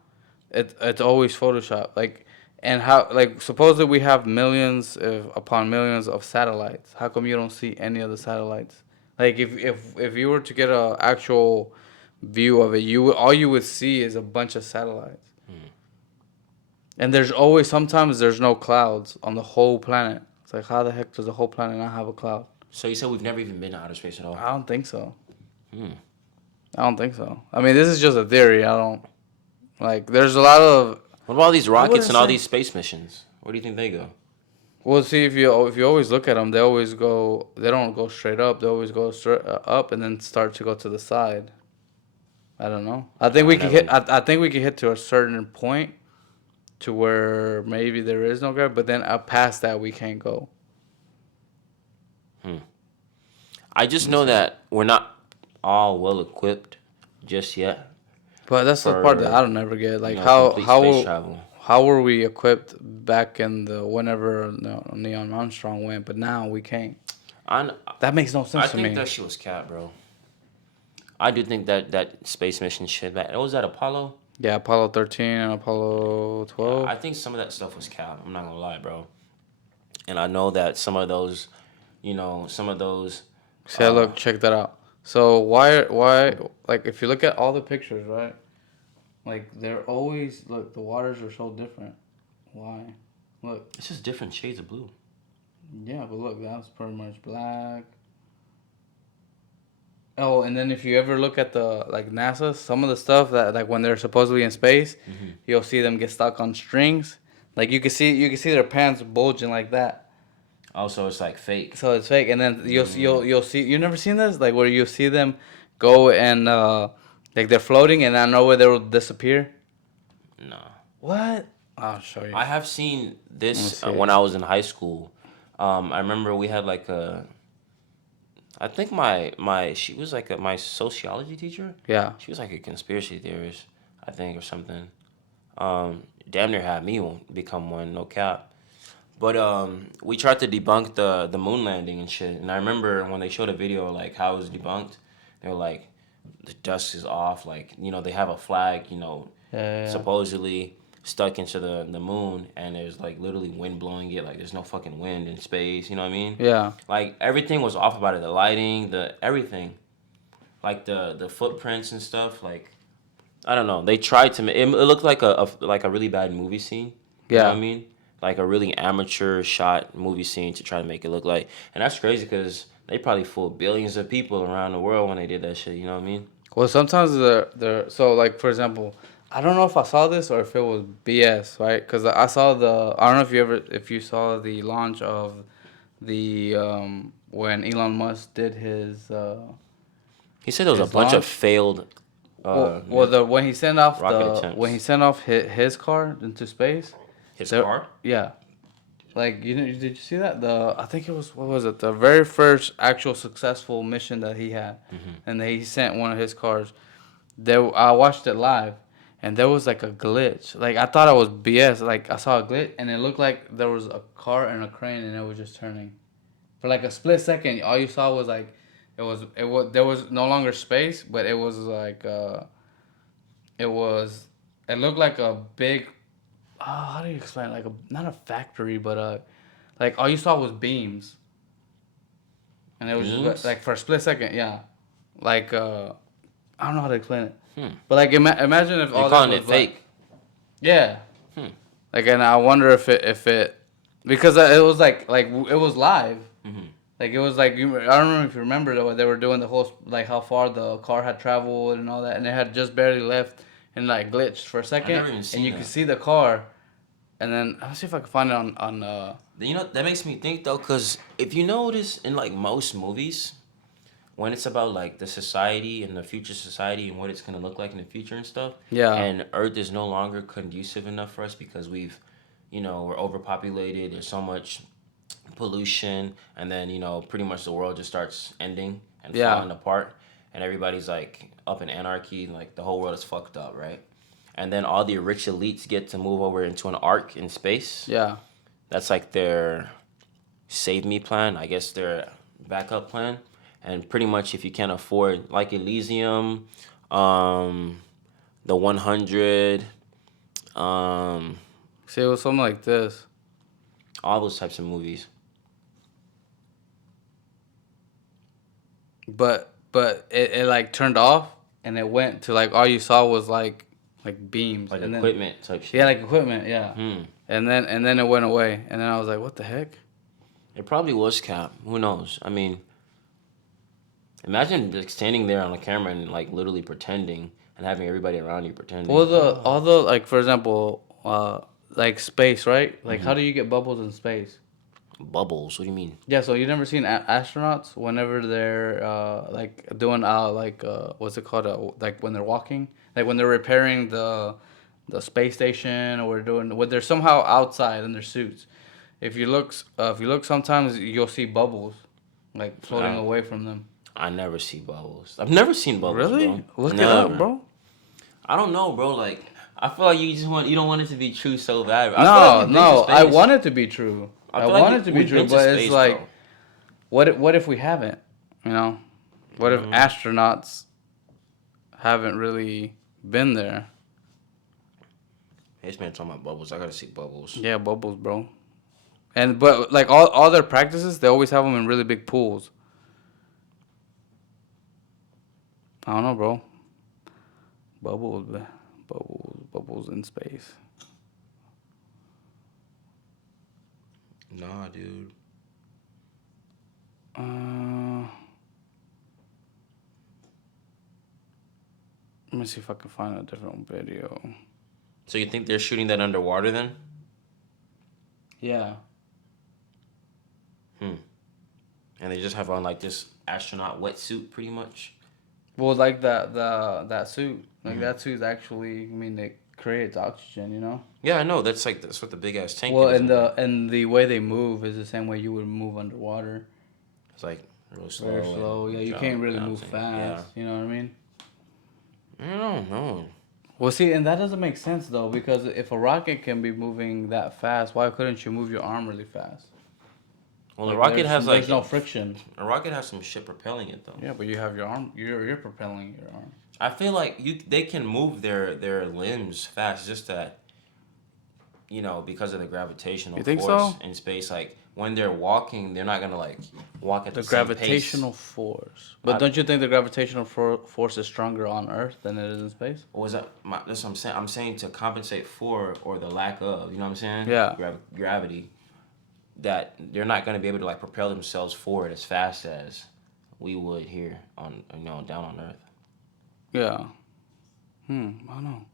it's always Photoshop. Like and how like supposedly we have millions upon millions of satellites. How come you don't see any of the satellites? Like if you were to get a actual view of it, all you would see is a bunch of satellites. And there's always sometimes there's no clouds on the whole planet. It's like how the heck does the whole planet not have a cloud? So you said we've never even been to outer space at all. I don't think so. I don't think so. I mean, this is just a theory. I don't like. There's a lot of. What about all these rockets wouldn't and all say- these space missions? Where do you think they go? Well, see if you always look at them, they always go. They don't go straight up. They always go straight up and then start to go to the side. I don't know. I think we can hit. I think we can hit to a certain point, to where maybe there is no gravity, but then past that we can't go. I just know that we're not all well equipped just yet. But that's the For, part that I don't ever get. Like complete space travel. how were we equipped back in the whenever Neil Armstrong went, but now we can't. That makes no sense to me. I think that shit was cap, bro. I do think that space mission shit. That was that Apollo. Yeah, Apollo 13 and Apollo Yeah, 12. I think some of that stuff was cap. I'm not gonna lie, bro. And I know that some of those, some of those. See, look, check that out. So why, like, if you look at all the pictures, right? Like, they're always, look, the waters are so different. Why? Look. It's just different shades of blue. Yeah, but look, that's pretty much black. Oh, and then if you ever look at the, like, NASA, some of the stuff that, like, when they're supposedly in space, you'll see them get stuck on strings. Like, you can see their pants bulging like that. Also, it's like fake. So it's fake, and then you'll see. You never seen this, like, where you see them go and like they're floating, and I know where they will disappear. No. What? I'll show you. I have seen this when I was in high school. I remember we had like I think she was like my sociology teacher. Yeah. She was like a conspiracy theorist, I think, or something. Damn near had me become one, no cap. But we tried to debunk the moon landing and shit. And I remember when they showed a video like how it was debunked, they were like, the dust is off. Like, they have a flag, supposedly stuck into the moon, and there's like literally wind blowing it. Like, there's no fucking wind in space. You know what I mean? Yeah. Like, everything was off about it. The lighting, the everything. Like the footprints and stuff. Like, I don't know. They tried to. It looked like a really bad movie scene. You know what I mean? Like a really amateur shot movie scene to try to make it look like. And that's crazy because they probably fooled billions of people around the world when they did that shit. You know what I mean? Well, sometimes they're so, like, for example, I don't know if I saw this or if it was BS, right? Because I saw I don't know if you saw the launch of the when Elon Musk did his. He said there was a bunch of failed. When he sent off his car into space. His car? Yeah. Like, did you see that? I think it was, what was it? The very first actual successful mission that he had. And he sent one of his cars. I watched it live, and there was like a glitch. Like, I thought it was BS. Like, I saw a glitch, and it looked like there was a car and a crane, and it was just turning. For like a split second, all you saw was like, there was no longer space, but it was like, it looked like a big, how do you explain it? Like not a factory, but like all you saw was beams. And it was just like for a split second, yeah. Like I don't know how to explain it. But like imagine if all that was fake. Yeah. Like, and I wonder if it because it was like it was live. Like, it was like, I don't know if you remember though, they were doing the whole, like, how far the car had traveled and all that, and it had just barely left and like glitched for a second, and you could see the car, and then let me see if I can find it on. That makes me think though, because if you notice in like most movies, when it's about like the society and the future society and what it's gonna look like in the future and stuff, and Earth is no longer conducive enough for us because we're overpopulated. There's so much pollution, and then pretty much the world just starts ending and falling apart, and everybody's like up in anarchy, like the whole world is fucked up, right? And then all the rich elites get to move over into an ark in space. Yeah, that's like their save me plan, I guess, their backup plan. And pretty much if you can't afford like Elysium, the 100, see, it was something like this, all those types of movies. But it like turned off, and it went to like all you saw was like beams, like and equipment type shit. Yeah, like equipment, yeah. And then it went away, and then I was like, what the heck? It probably was cap. Who knows? I mean, imagine like standing there on a camera and like literally pretending and having everybody around you pretending. Well, all the like, for example, like space, right? Like, how do you get bubbles in space? Bubbles? What do you mean? Yeah, so you never seen astronauts whenever they're like doing what's it called? Like when they're walking, like when they're repairing the space station, or when they're somehow outside in their suits. If you look, sometimes you'll see bubbles, like floating away from them. I never see bubbles. I've never seen bubbles. Really? Bro. Look it up, bro. I don't know, bro. Like, I feel like you don't want it to be true so bad. No, I want it to be true. I want it to be true, but it's like, What if we haven't? You know, what if astronauts haven't really been there? Hey, this man talking about bubbles. I gotta see bubbles. Yeah, bubbles, bro. But like all their practices, they always have them in really big pools. I don't know, bro. Bubbles, bubbles in space. Nah, dude. Let me see if I can find a different video. So you think they're shooting that underwater then? Yeah. And they just have on like this astronaut wetsuit, pretty much. Well, like that suit, like that suit is actually, I mean, it creates oxygen, you know. Yeah, I know. That's what the big ass tank Well, is. and the way they move is the same way you would move underwater. It's like real slow. Very slow. Yeah, you can't really move fast. Yeah. You know what I mean? I don't know. Well, see, and that doesn't make sense though, because if a rocket can be moving that fast, why couldn't you move your arm really fast? Well, Like, the rocket has like there's no friction. A rocket has some shit propelling it though. Yeah, but you have your arm. You're propelling your arm. I feel like they can move their limbs fast, just that because of the gravitational force so? in space. Like when they're walking, they're not gonna like walk at the same gravitational pace. force. But don't you think the gravitational force is stronger on Earth than it is in space? Or is that that's what I'm saying? I'm saying to compensate for or the lack of, you know what I'm saying? Yeah. Gravity. That they're not gonna be able to like propel themselves forward as fast as we would here on down on Earth. Yeah. I don't know.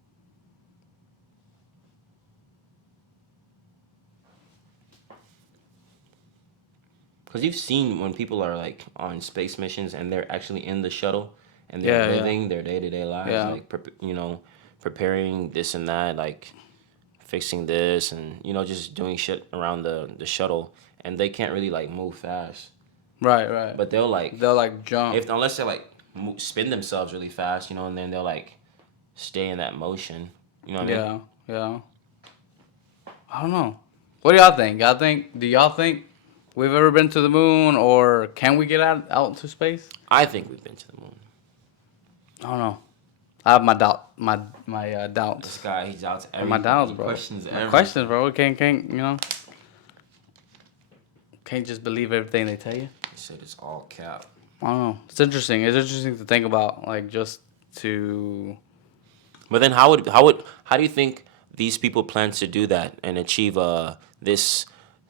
Because you've seen when people are like on space missions and they're actually in the shuttle and they're living their day-to-day lives, like preparing this and that, like fixing this and just doing shit around the shuttle, and they can't really like move fast. Right. But they'll like jump. Unless they like spin themselves really fast, and then they'll like stay in that motion. You know what I mean? Yeah. I don't know. What do y'all think? Do y'all think we've ever been to the moon, or can we get out into space? I think we've been to the moon. I don't know. I have my doubts. This guy, he's out to everything. My doubts, bro. Questions, bro. Can't can't just believe everything they tell you. He said it's all cap. I don't know. It's interesting. It's interesting to think about, like, just to. But then, how do you think these people plan to do that and achieve this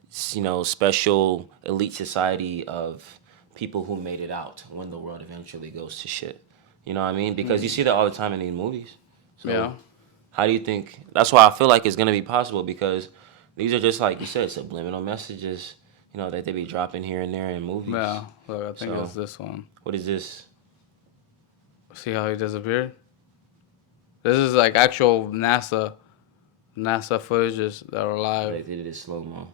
special elite society of people who made it out when the world eventually goes to shit? You know what I mean? Because you see that all the time in these movies. So Yeah. How do you think? That's why I feel like it's gonna be possible, because these are just like you said, subliminal messages. That they be dropping here and there in movies. Yeah. Look, I think it's this one. What is this? See how he disappeared? This is like actual NASA footages that are live. They did it in slow mo.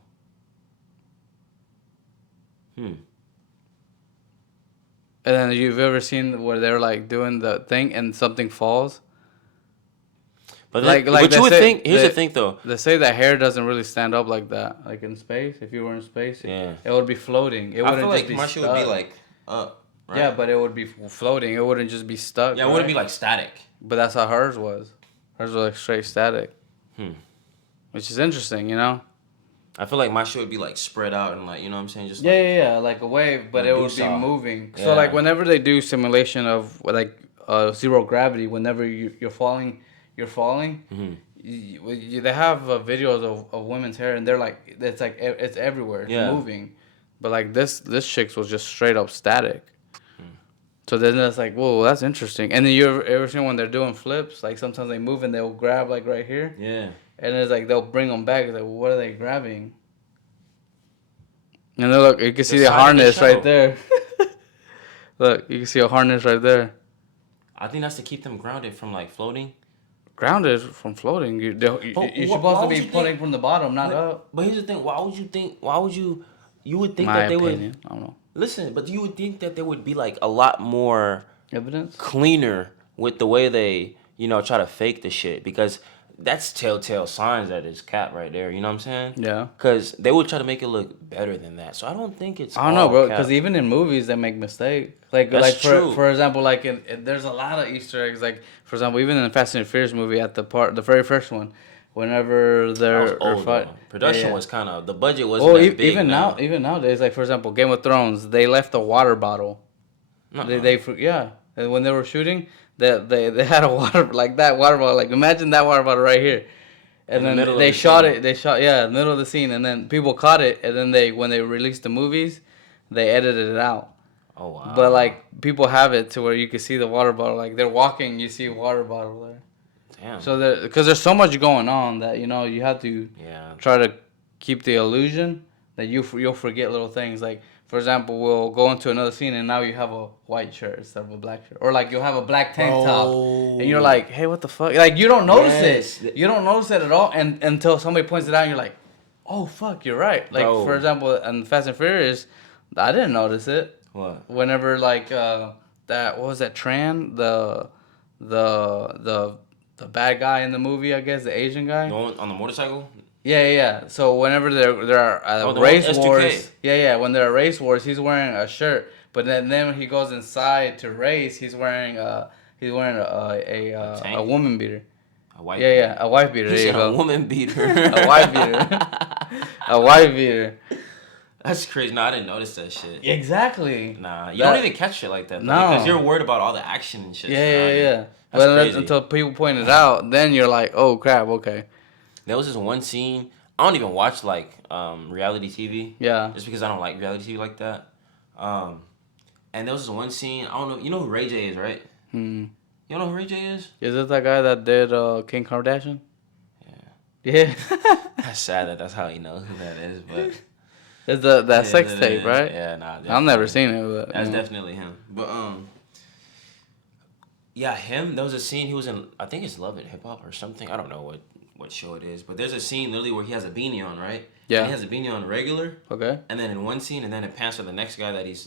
And then you've ever seen where they're like doing the thing and something falls? But but you would think. Here's the thing, though. They say that hair doesn't really stand up like that, like in space. If you were in space, it would be floating. It wouldn't I feel like just be my shit stuck. would be like up. Right? Yeah, but it would be floating. It wouldn't just be stuck. Yeah, it wouldn't be like static. But that's how hers was. Hers was like straight static. Which is interesting, I feel like my shit would be like spread out and like, you know what I'm saying? Just like a wave, but it would be moving. Yeah. So like whenever they do simulation of like zero gravity, whenever you're falling, they have videos of women's hair, and they're like it's everywhere, it's moving, but like this chick's was just straight up static. So then it's like, whoa, that's interesting. And then you ever seen when they're doing flips, like sometimes they move and they'll grab like right here. Yeah. And it's like they'll bring them back. It's like, well, what are they grabbing? And then look, you can see the harness right there. Look, you can see a harness right there. I think that's to keep them grounded from like floating. Grounded from floating. You're supposed to be pulling from the bottom, not up. But here's the thing. Why would you would think My that they opinion. would. I don't know. Listen, but you would think that there would be like a lot more Evidence? cleaner with the way they, try to fake the shit, because that's telltale signs that it's cap right there. You know what I'm saying? Yeah. Because they would try to make it look better than that. So I don't think it's I don't know, all bro. cap. Because even in movies, they make mistakes. Like, That's true. for example, like there's a lot of Easter eggs. Like, for example, even in the Fast and Furious movie, at the very first one, whenever That was they're old fight, though. Production yeah. was kind of the budget wasn't Oh, as big even now, now. even nowadays, like for example, Game of Thrones, they left a water bottle. Uh-uh. Yeah, and when they were shooting, they had a water like that water bottle. Like imagine that water bottle right here. In And the then middle of they the shot scene. it. They shot in the middle of the scene, and then people caught it. And then when they released the movies, they edited it out. Oh wow. But like people have it to where you can see the water bottle. Like they're walking, you see a water bottle there. Damn. So because there's so much going on that you have to Yeah. try to keep the illusion that you'll forget little things. Like for example, we'll go into another scene and now you have a white shirt instead of a black shirt, or like you'll have a black tank top, and you're like, hey, what the fuck? Like you don't notice it. You don't notice it at all, and until somebody points it out, and you're like, oh fuck, you're right. Like Bro. for example, in Fast and Furious, I didn't notice it. What? Whenever like that, what was that? Tran, the bad guy in the movie, I guess the Asian guy. The one on the motorcycle? Yeah. So whenever there are The race S2K. wars, when there are race wars, he's wearing a shirt. But then when he goes inside to race, he's wearing a woman beater. A wife. A wife beater. He There you said go. a woman beater. A wife beater. A wife beater. That's crazy. No, I didn't notice that shit. Exactly. Nah, you don't even catch shit like that. Though, No. Because you're worried about all the action and shit. Yeah. That's But crazy. until people point it out, then you're like, oh crap, okay. There was this one scene. I don't even watch like reality TV. Yeah. Just because I don't like reality TV like that. And there was this one scene. I don't know. You know who Ray J is, right? You don't know who Ray J is? Is it that guy that did Kim Kardashian? Yeah. Yeah. That's sad that's how you know who that is, but. It's that sex tape, right? Yeah, nah. I've never seen it, but That's definitely him. But yeah, him. There was a scene he was in. I think it's Love It Hip Hop or something. I don't know what show it is, but there's a scene literally where he has a beanie on, right? Yeah. And he has a beanie on regular. Okay. And then in one scene, and then it pans to the next guy that he's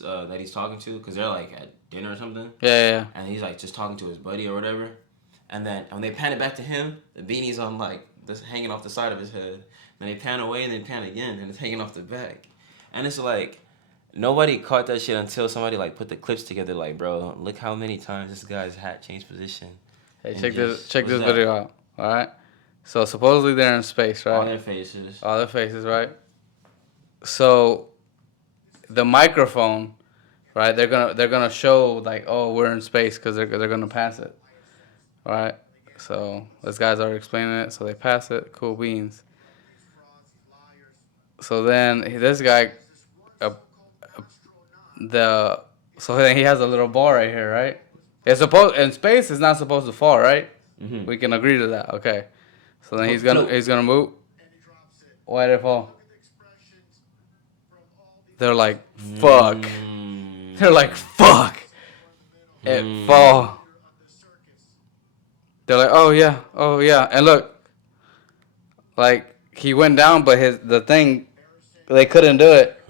talking to, because they're like at dinner or something. Yeah. And he's like just talking to his buddy or whatever. And then when they pan it back to him, the beanie's on like this hanging off the side of his head. Then they pan away and then pan again, and it's hanging off the back. And it's like nobody caught that shit until somebody like put the clips together. Like, bro, look how many times this guy's hat changed position. Hey, check this video out. All right. So supposedly they're in space, right? All their faces. All their faces, right? So the microphone, right? They're gonna show like, oh, we're in space because they're gonna pass it, right? So this guy's already explaining it. So they pass it. Cool beans. So then this guy, so then he has a little ball right here, right? It's supposed in space. It's not supposed to fall, right? Mm-hmm. We can agree to that, okay? So then he's gonna move. Why did it fall? They're like, fuck. They're like, fuck. It fall. They're like, oh yeah, and look, like he went down, but the thing, they couldn't do it.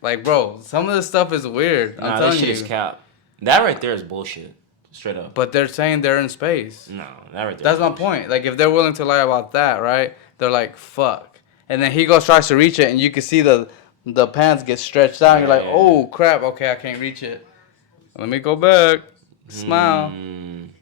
Like, bro, some of this stuff is weird. I'm telling this shit you. is cap. That right there is bullshit. Straight up. But they're saying they're in space. No, that right there. That's my point. Like, if they're willing to lie about that, right? They're like, fuck. And then he tries to reach it, and you can see the pants get stretched out. You're like, oh crap, okay, I can't reach it. Let me go back. Smile.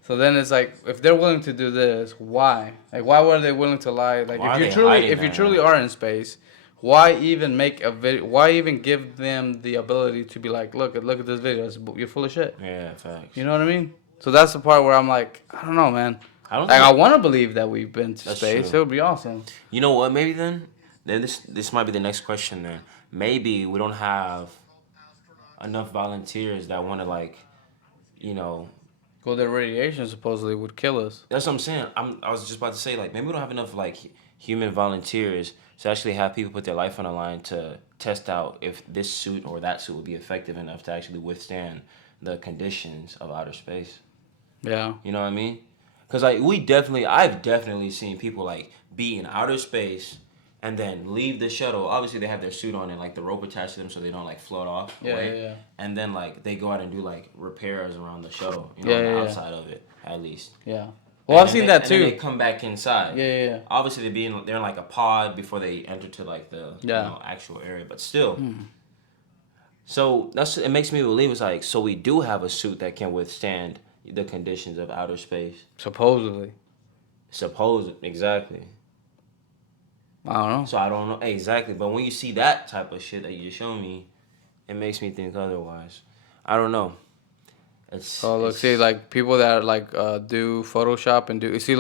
So then it's like, if they're willing to do this, why? Like, why were they willing to lie? Like, if you truly are in space, why even make a video? Why even give them the ability to be like, look at this video? You're full of shit. Yeah, facts. You know what I mean? So that's the part where I'm like, I don't know, man. I want to believe that we've been to space. True. It would be awesome. You know what? Maybe then this might be the next question. Then maybe we don't have enough volunteers that want to like, you know. Well, the radiation supposedly would kill us. That's what I'm saying. I was just about to say like maybe we don't have enough like human volunteers to actually have people put their life on the line to test out if this suit or that suit would be effective enough to actually withstand the conditions of outer space. Yeah. You know what I mean? Because like I've definitely seen people like be in outer space and then leave the shuttle. Obviously they have their suit on and like the rope attached to them so they don't like float off away. Yeah. And then like they go out and do like repairs around the shuttle, you know, on the outside of it at least. Yeah. Well, I've seen that And then too. they come back inside. Yeah. Obviously, they're in like a pod before they enter to like the actual area, but still. So it makes me believe it's like so we do have a suit that can withstand the conditions of outer space. Supposedly. Exactly. I don't know. So I don't know exactly, but when you see that type of shit that you just showed me, it makes me think otherwise. I don't know. Oh, look, see, like people that like do Photoshop and do. You see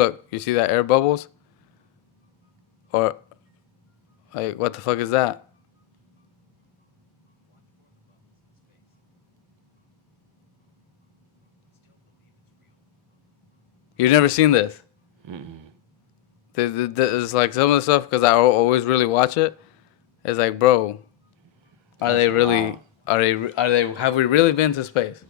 that air bubbles, or like what the fuck is that? You've never seen this? Mm-mm. It's like some of the stuff because I always really watch it. It's like, bro, are they really? Wow. Are they? Have we really been to space?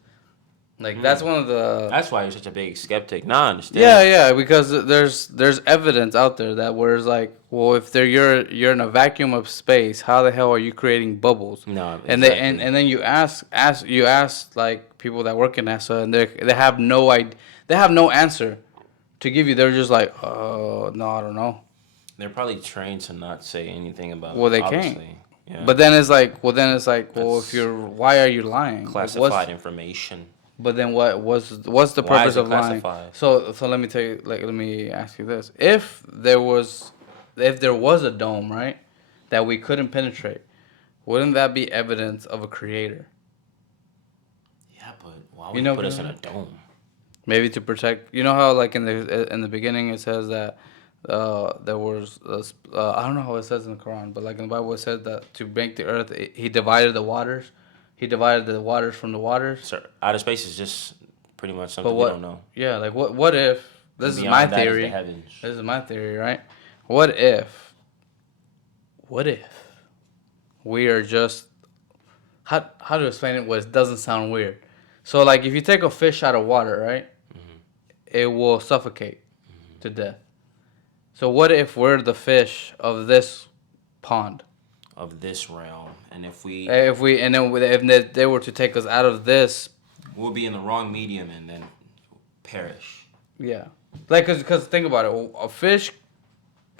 Like that's one of the. That's why you're such a big skeptic. Nah, I Yeah, understand. yeah, because there's evidence out there that where it's like, well, if you're in a vacuum of space, how the hell are you creating bubbles? No, And exactly. then you ask like people that work in NASA, and they have no idea, they have no answer to give you. They're just like, no, I don't know. They're probably trained to not say anything about Well, it. they can't. Obviously, yeah. But then it's like, well, if That's you're, why are you lying? Like, classified information. but then what's the Why purpose is it of lying? classified? So let me tell you, like, let me ask you this: if there was a dome, right, that we couldn't penetrate, wouldn't that be evidence of a creator? Yeah, but why You would you know, put us in a dome? maybe to protect. You know how like in the beginning it says that there was I don't know how it says in the Quran, but like in the Bible it says that to make the earth, he divided the waters. He divided the waters from the waters. So outer space is just pretty much But something we don't what? know. Yeah, like what if? And This is my beyond that is the theory. heavens. This is my theory, right? What if? What if we are just how to explain it? What doesn't sound weird. So like if you take a fish out of water, right? It will suffocate to death. So what if we're the fish of this pond? Of this realm, and if If we and then if they were to take us out of this, we'll be in the wrong medium and then perish. yeah, like cause think about it, a fish,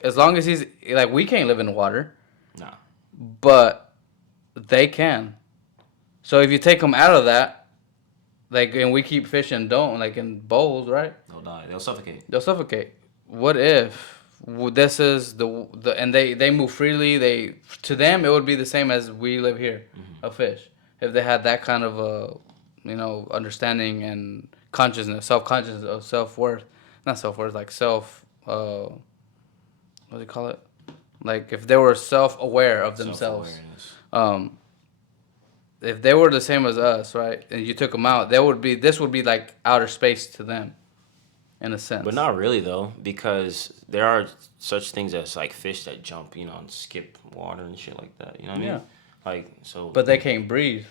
as long as he's like we can't live in the water, Nah. but they can. So if you take them out of that, like and we keep fishing don't like in bowls, right? They'll die. They'll suffocate. They'll suffocate. What if this is the and they move freely? They to them it would be the same as we live here, a fish. If they had that kind of understanding and consciousness, self consciousness of self worth, not self worth, like self what do you call it? Like if they were self aware of themselves. Self-awareness. Um, if they were the same as us, right, and you took them out, this would be like outer space to them, in a sense. But not really though, because there are such things as like fish that jump, and skip water and shit like that. You know what I mean? Yeah. Like so. But they can't breathe.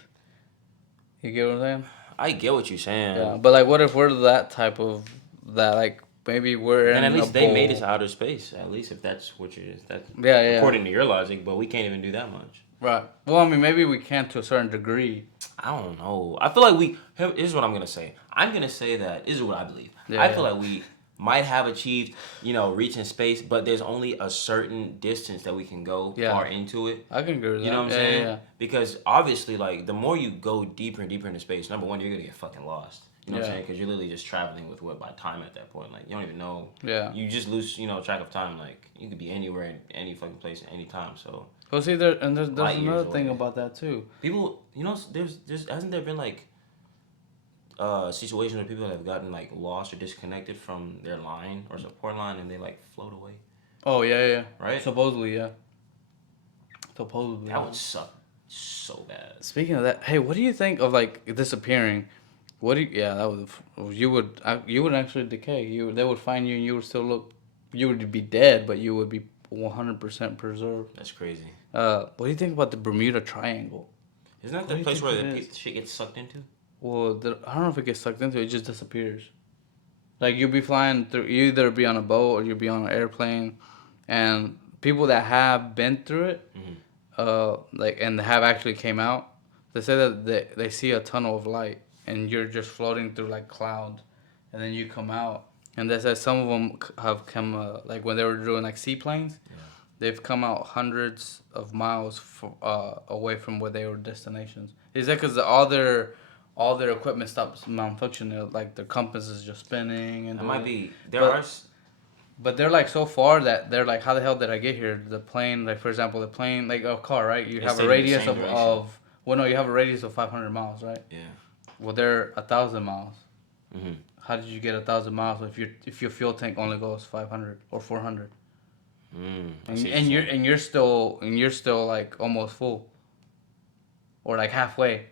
You get what I'm saying? I get what you're saying. Yeah. But like, what if we're that type of that? Like maybe we're Then in at least a they bowl. made it to outer space. At least if that's what you're. That Yeah. according to your logic, but we can't even do that much. Right. Well, I mean, maybe we can to a certain degree. I don't know. I feel like we. Here's what I'm gonna say. I'm gonna say that this is what I believe. Yeah, I feel like we might have achieved, reaching space, but there's only a certain distance that we can go far into it. I can agree with that. You know what I'm saying? Yeah. Because obviously, like the more you go deeper and deeper into space, number one, you're gonna get fucking lost. You know what I'm saying? Because you're literally just traveling with what by time at that point. Like you don't even know. Yeah. You just lose, track of time. Like you could be anywhere, in any fucking place, at any time. So. Well, see, there's Light years another thing away. about that too. People, there's hasn't there been like situations where people have gotten like lost or disconnected from their line or support line and they like float away. Oh yeah. Right? Supposedly, yeah. Supposedly. That would suck so bad. Speaking of that, hey, what do you think of like disappearing? What do you? Yeah, that would you would actually decay. They would find you and you would still look. You would be dead, but you would be 100% preserved. That's crazy. What do you think about the Bermuda Triangle? Isn't that the place where the shit gets sucked into? Well, I don't know if it gets sucked into. It just disappears. Like you'll be flying through. You either be on a boat or you'll be on an airplane, and people that have been through it, and have actually came out, they say that they see a tunnel of light, and you're just floating through like clouds, and then you come out, And they said some of them have come like when they were doing like seaplanes, they've come out hundreds of miles away from where they were destinations. Is that because all their equipment stops malfunctioning? Like their compass is just spinning and That doing might it. be. There But are. but they're like so far that they're like, how the hell did I get here? The plane, like for example, the plane, like a car, right? You It's have a taking the radius same duration. of well, no, you have a radius of 500 miles, right? Yeah. Well, they're 1,000 miles. Mm-hmm. How did you get 1,000 miles if your fuel tank only goes 500 or 400? And you're still like almost full, or like halfway.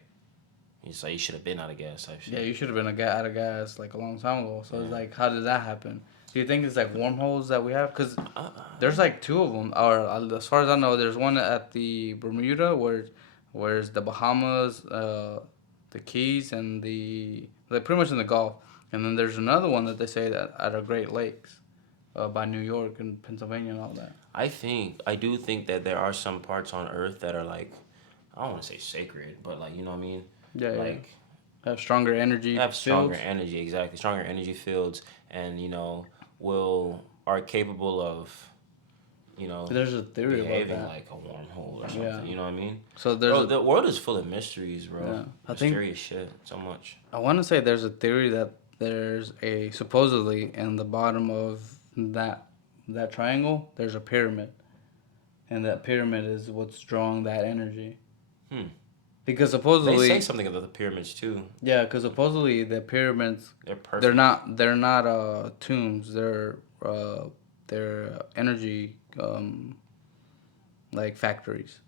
It's like you should have been out of gas type shit. Yeah, you should have been out of gas like a long time ago. So it's Yeah. like, how did that happen? Do you think it's like wormholes that we have? Because Uh, there's like two of them. Or as far as I know, there's one at the Bermuda where's the Bahamas, the Keys, and like pretty much in the Gulf. And then there's another one that they say that at the Great Lakes, by New York and Pennsylvania and all that. I do think that there are some parts on Earth that are like, I don't want to say sacred, but like, you know what I mean? Yeah, Like, have stronger energy. have stronger fields. energy, exactly. Stronger energy fields, and, are capable of, There's a theory about behaving that. like a wormhole or something. Yeah. You know what I mean? So Bro, the world is full of mysteries, bro. Yeah. Mysterious shit. So much. I want to say there's a theory that there's a supposedly in the bottom of that triangle there's a pyramid, and that pyramid is what's drawing that energy. Because They supposedly say something about the pyramids too. yeah, because supposedly the pyramids They're perfect. they're not tombs. They're energy like factories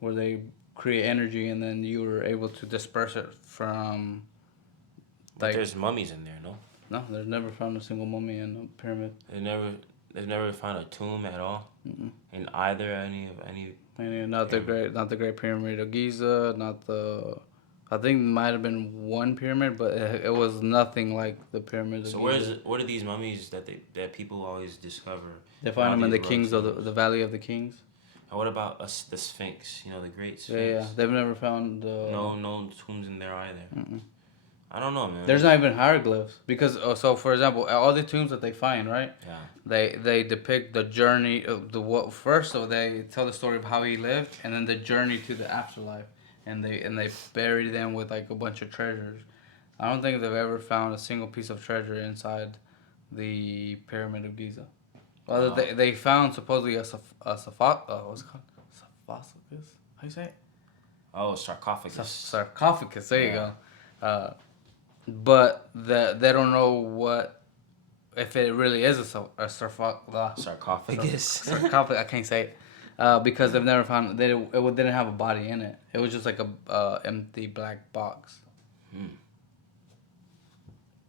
where they create energy and then you were able to disperse it from But like there's mummies in there, no? no, there's never found a single mummy in a pyramid. They've never found a tomb at all. In either any. Not the Great Pyramid of Giza, not the. I think it might have been one pyramid, but it was nothing like the pyramid of So Giza. what are these mummies that people always discover? They find them in the These Kings of road the Valley of the Kings. And what about the Sphinx? The Great Sphinx. Yeah. They've never found. No tombs in there either. I don't know, man. There's not even hieroglyphs because so for example, all the tombs that they find, right? Yeah. They depict the journey of first of they tell the story of how he lived and then the journey to the afterlife, and they bury them with like a bunch of treasures. I don't think they've ever found a single piece of treasure inside the Pyramid of Giza. Well, they found supposedly what's it called? Sarcophagus? How you say it? Oh, sarcophagus. Sarcophagus. There you go. But they don't know what if it really is a Sarcophagus. sarcophagus. I can't say it because they've never found it didn't have a body in it. It was just like a empty black box.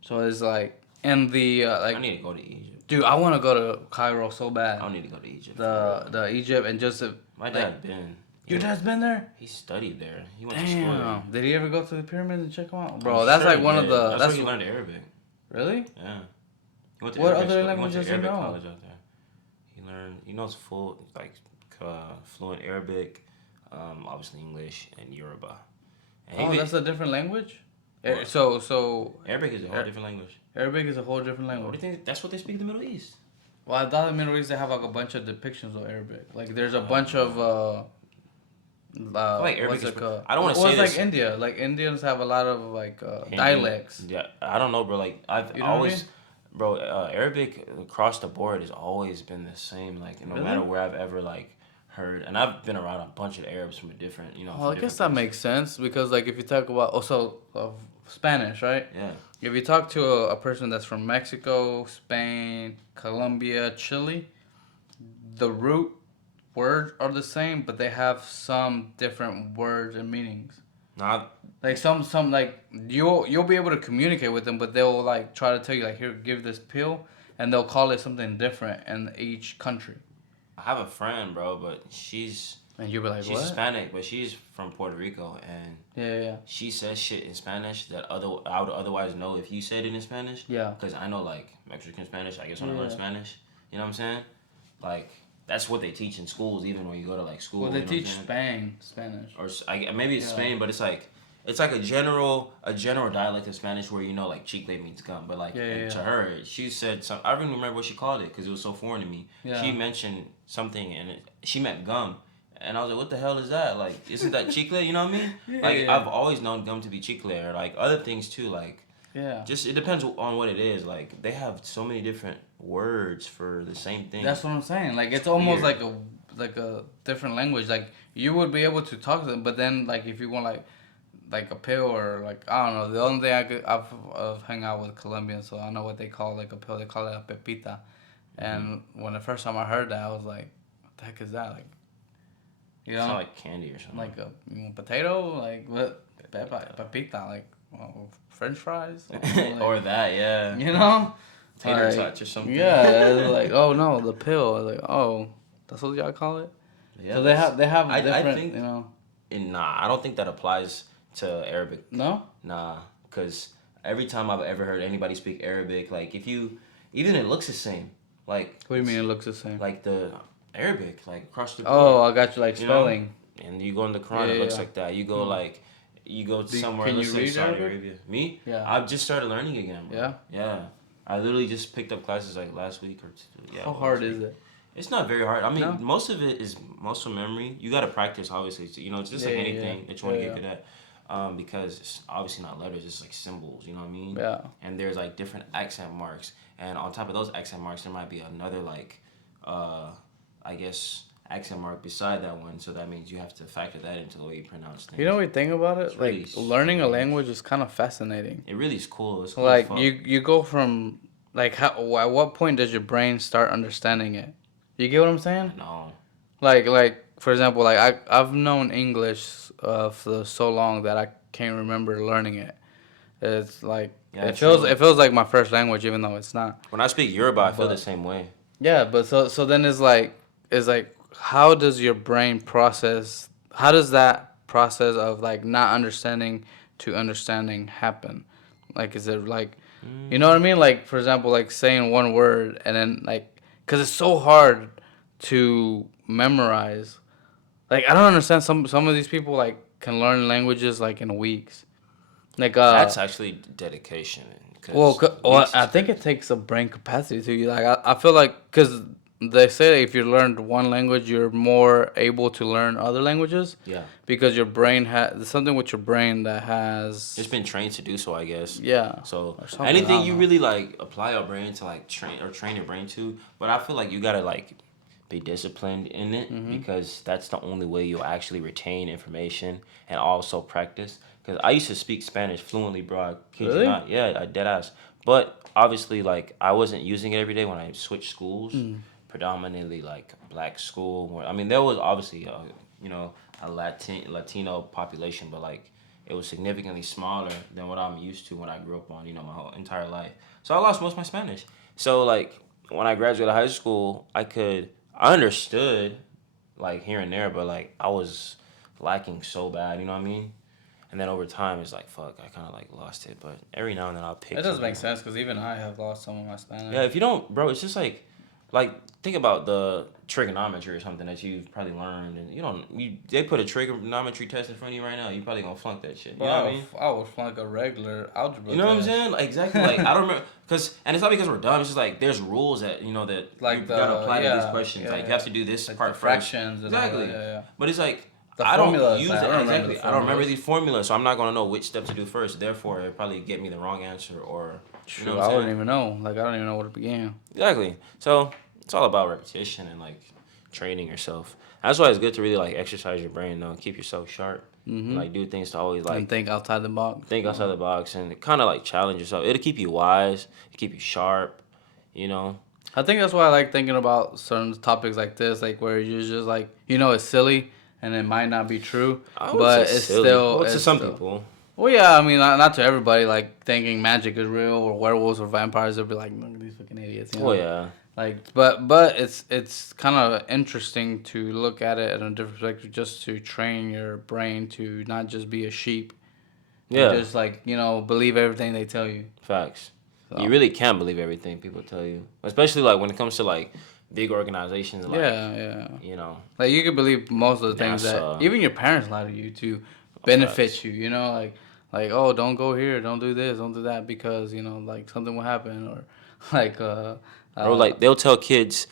So it's like and the I need to go to Egypt. dude, I want to go to Cairo so bad. I need to go to Egypt. The Egypt and just my dad been. Your dad's been there? He studied there. He went to school there. Damn. Did he ever go to the pyramids and check them out? Bro, that's like one of the... That's where he learned Arabic. Really? Yeah. He went to What Arabic other school. languages He went to you Arabic know? college out there. He knows fluent Arabic, obviously English, and Yoruba. And that's a different language? What? So... Arabic is a whole different language. Arabic is a whole different language. What do you think? That's what they speak in the Middle East. Well, I thought in the Middle East they have like a bunch of depictions of Arabic. Like there's a bunch of... like Arabic what's it called? I don't want to well, say it's this. like India. Like Indians have a lot of like dialects. Yeah, I don't know, bro. Like I've You know what I always, mean? bro. Arabic across the board has always been the same. Like no Really? matter where I've ever like heard, and I've been around a bunch of Arabs from a different, Well, I guess that makes sense because like if you talk about Spanish, right? Yeah. If you talk to a person that's from Mexico, Spain, Colombia, Chile, the root words are the same, but they have some different words and meanings. Nah, Like some like you'll be able to communicate with them, but they'll like try to tell you like here give this pill, and they'll call it something different in each country. I have a friend, bro, but she's And you'll be like, she's what? Hispanic, but she's from Puerto Rico, and Yeah. she says shit in Spanish that I would otherwise know if you said it in Spanish. Yeah. Because I know like Mexican Spanish. I guess when I learn Yeah. Spanish, you know what I'm saying? Like that's what they teach in schools, even when you go to like school. Well, they you know what I'm teach saying? Spanish. Or maybe it's Yeah. Spain, but it's like it's like a general dialect of Spanish where like chicle means gum, but like to her she said some. I don't even remember what she called it because it was so foreign to me. Yeah. She mentioned something and she meant gum, and I was like, what the hell is that? Like, isn't that chicle? You know what I mean? I've always known gum to be chicle or like other things too. Like just it depends on what it is. Like they have so many different words for the same thing. That's what I'm saying. Like it's almost like a different language. Like you would be able to talk to them, but then like if you want like a pill or like I don't know. The only thing I've hung out with Colombians, so I know what they call like a pill. They call it a pepita. And when the first time I heard that, I was like, "What the heck is that?" Like, you know, it's not like candy or something. Like a potato, like what? Pepita, like French fries, like, or that, yeah. You know, tater tots or something. Yeah, it's like oh no, the pill. I was like oh, that's what y'all call it. Yeah, so they have different. I think, you know. Nah, I don't think that applies to Arabic. No? Nah, because every time I've ever heard anybody speak Arabic, like even it looks the same. Like. What do you mean it looks the same? Like the Arabic, like across the board. Oh, I got you, like spelling. Know? And you go in the Quran, it looks like that. You go you go somewhere, let's say Saudi Arabia. Me? Yeah. I've just started learning again, bro. Yeah? Yeah. I literally just picked up classes like last week or two. Yeah. How hard is it? It's not very hard. I mean, most of it is muscle memory. You got to practice, obviously. So, it's just like anything that you want to get good at. Because it's obviously not letters, it's like symbols, you know what I mean? Yeah. And there's like different accent marks. And on top of those accent marks, there might be another like, I guess, accent mark beside that one. So that means you have to factor that into the way you pronounce things. You know what you think about it? It's like really learning a language is kind of fascinating. It really is cool. It's cool like you go from like at what point does your brain start understanding it? You get what I'm saying? No. Like for example, like I've known English for so long that I can't remember learning it. It's like it feels like my first language, even though it's not. When I speak Yoruba, I feel the same way. Yeah, but so then it's like how does your brain process? How does that process of like not understanding to understanding happen? Like, is it like, you know what I mean? Like, for example, like saying one word and then like, cause it's so hard to memorize. Like, I don't understand some of these people like can learn languages like in weeks. Like that's actually dedication. Well, I think it takes a brain capacity to you. Like I feel like because they say if you learned one language, you're more able to learn other languages. Yeah. Because your brain has something with your brain that has. It's been trained to do so, I guess. Yeah. So anything you really like apply your brain to like train your brain to, but I feel like you gotta like be disciplined in it because that's the only way you'll actually retain information and also practice. Because I used to speak Spanish fluently, bro. I kid you not. Yeah, I dead ass. But obviously, like I wasn't using it every day when I switched schools. Predominantly like black school. Where, I mean, there was obviously a Latino population, but like it was significantly smaller than what I'm used to when I grew up on my whole entire life. So I lost most of my Spanish. So like when I graduated high school, I understood like here and there, but like I was lacking so bad. You know what I mean? And then over time, it's like, fuck, I kind of like lost it. But every now and then I'll pick. It does make sense because even I have lost some of my Spanish. Yeah, if you don't, bro, it's just like think about the trigonometry or something that you've probably learned, and they put a trigonometry test in front of you right now, you probably gonna flunk that shit. You know what I mean? I would flunk a regular algebra. You know what I'm saying? Like, exactly. Like I don't remember and it's not because we're dumb. It's just like there's rules that that like you gotta apply to these questions. Yeah, like you have to do this like part first. Fractions. Exactly. And all that, yeah. But it's like I don't use it exactly. I don't remember these formulas, so I'm not gonna know which step to do first. Therefore, it probably get me the wrong answer or. True. I wouldn't even know. Like I don't even know where to begin. Exactly. So. It's all about repetition and like training yourself. That's why it's good to really like exercise your brain though, keep yourself sharp, and, like do things to always like and think outside the box. Think outside the box and kind of like challenge yourself. It'll keep you wise, keep you sharp, I think that's why I like thinking about certain topics like this, like where you're just like it's silly and it might not be true, but it's silly. Still. Well, to some people. Well, yeah, I mean, not to everybody. Like thinking magic is real or werewolves or vampires, they'll be like, look at these fucking idiots. Well, yeah. Like, but it's kind of interesting to look at it in a different perspective, just to train your brain to not just be a sheep. Yeah. Just like believe everything they tell you. Facts. So. You really can't believe everything people tell you, especially like when it comes to like big organizations. Like, like you can believe most of the things that even your parents lie to you too. benefit you. You know, like oh, don't go here, don't do this, don't do that because you know like something will happen or like Bro, like they'll tell kids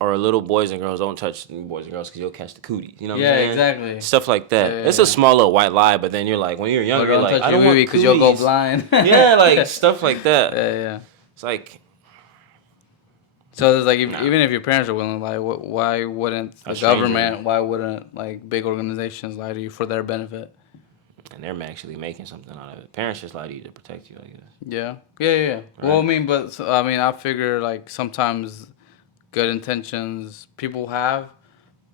or little boys and girls don't touch boys and girls because you'll catch the cooties. You know what I'm yeah, saying? exactly. Stuff like that. Yeah, It's a small little white lie, but then you're like, when you're younger, Or you're don't like, touch I your don't want movie because you'll go cooties. blind. Yeah, like stuff like that. Yeah. It's like, So there's like nah, even if your parents are willing, like why wouldn't the a stranger, government? Why wouldn't like big organizations lie to you for their benefit? and they're actually making something out of it. Parents just lie to you to protect you, I guess. Yeah. Right? Well, I mean, but I mean, I figure like sometimes good intentions people have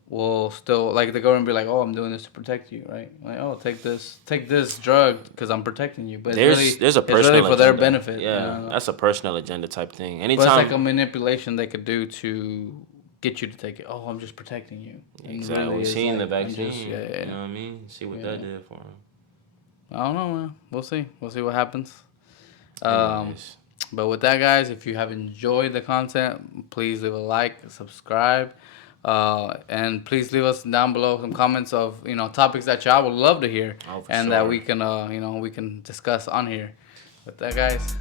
will still like the government be like, oh, I'm doing this to protect you, right? Like, oh, take this drug because I'm protecting you, but There's a it's really personal for their agenda. benefit. Yeah, You know? that's a personal agenda type thing. But it's like a Anytime, manipulation they could do to get you to take it. Oh, I'm just protecting you. And exactly. really We it's seen the like, I'm vaccine. just- You know what I mean? See what that did for him. I don't know, man. We'll see. We'll see what happens. Anyways. But with that, guys, if you have enjoyed the content, please leave a like, subscribe, and please leave us down below some comments of topics that y'all would love to hear, Oh, for and sure. that we can we can discuss on here. With that, guys.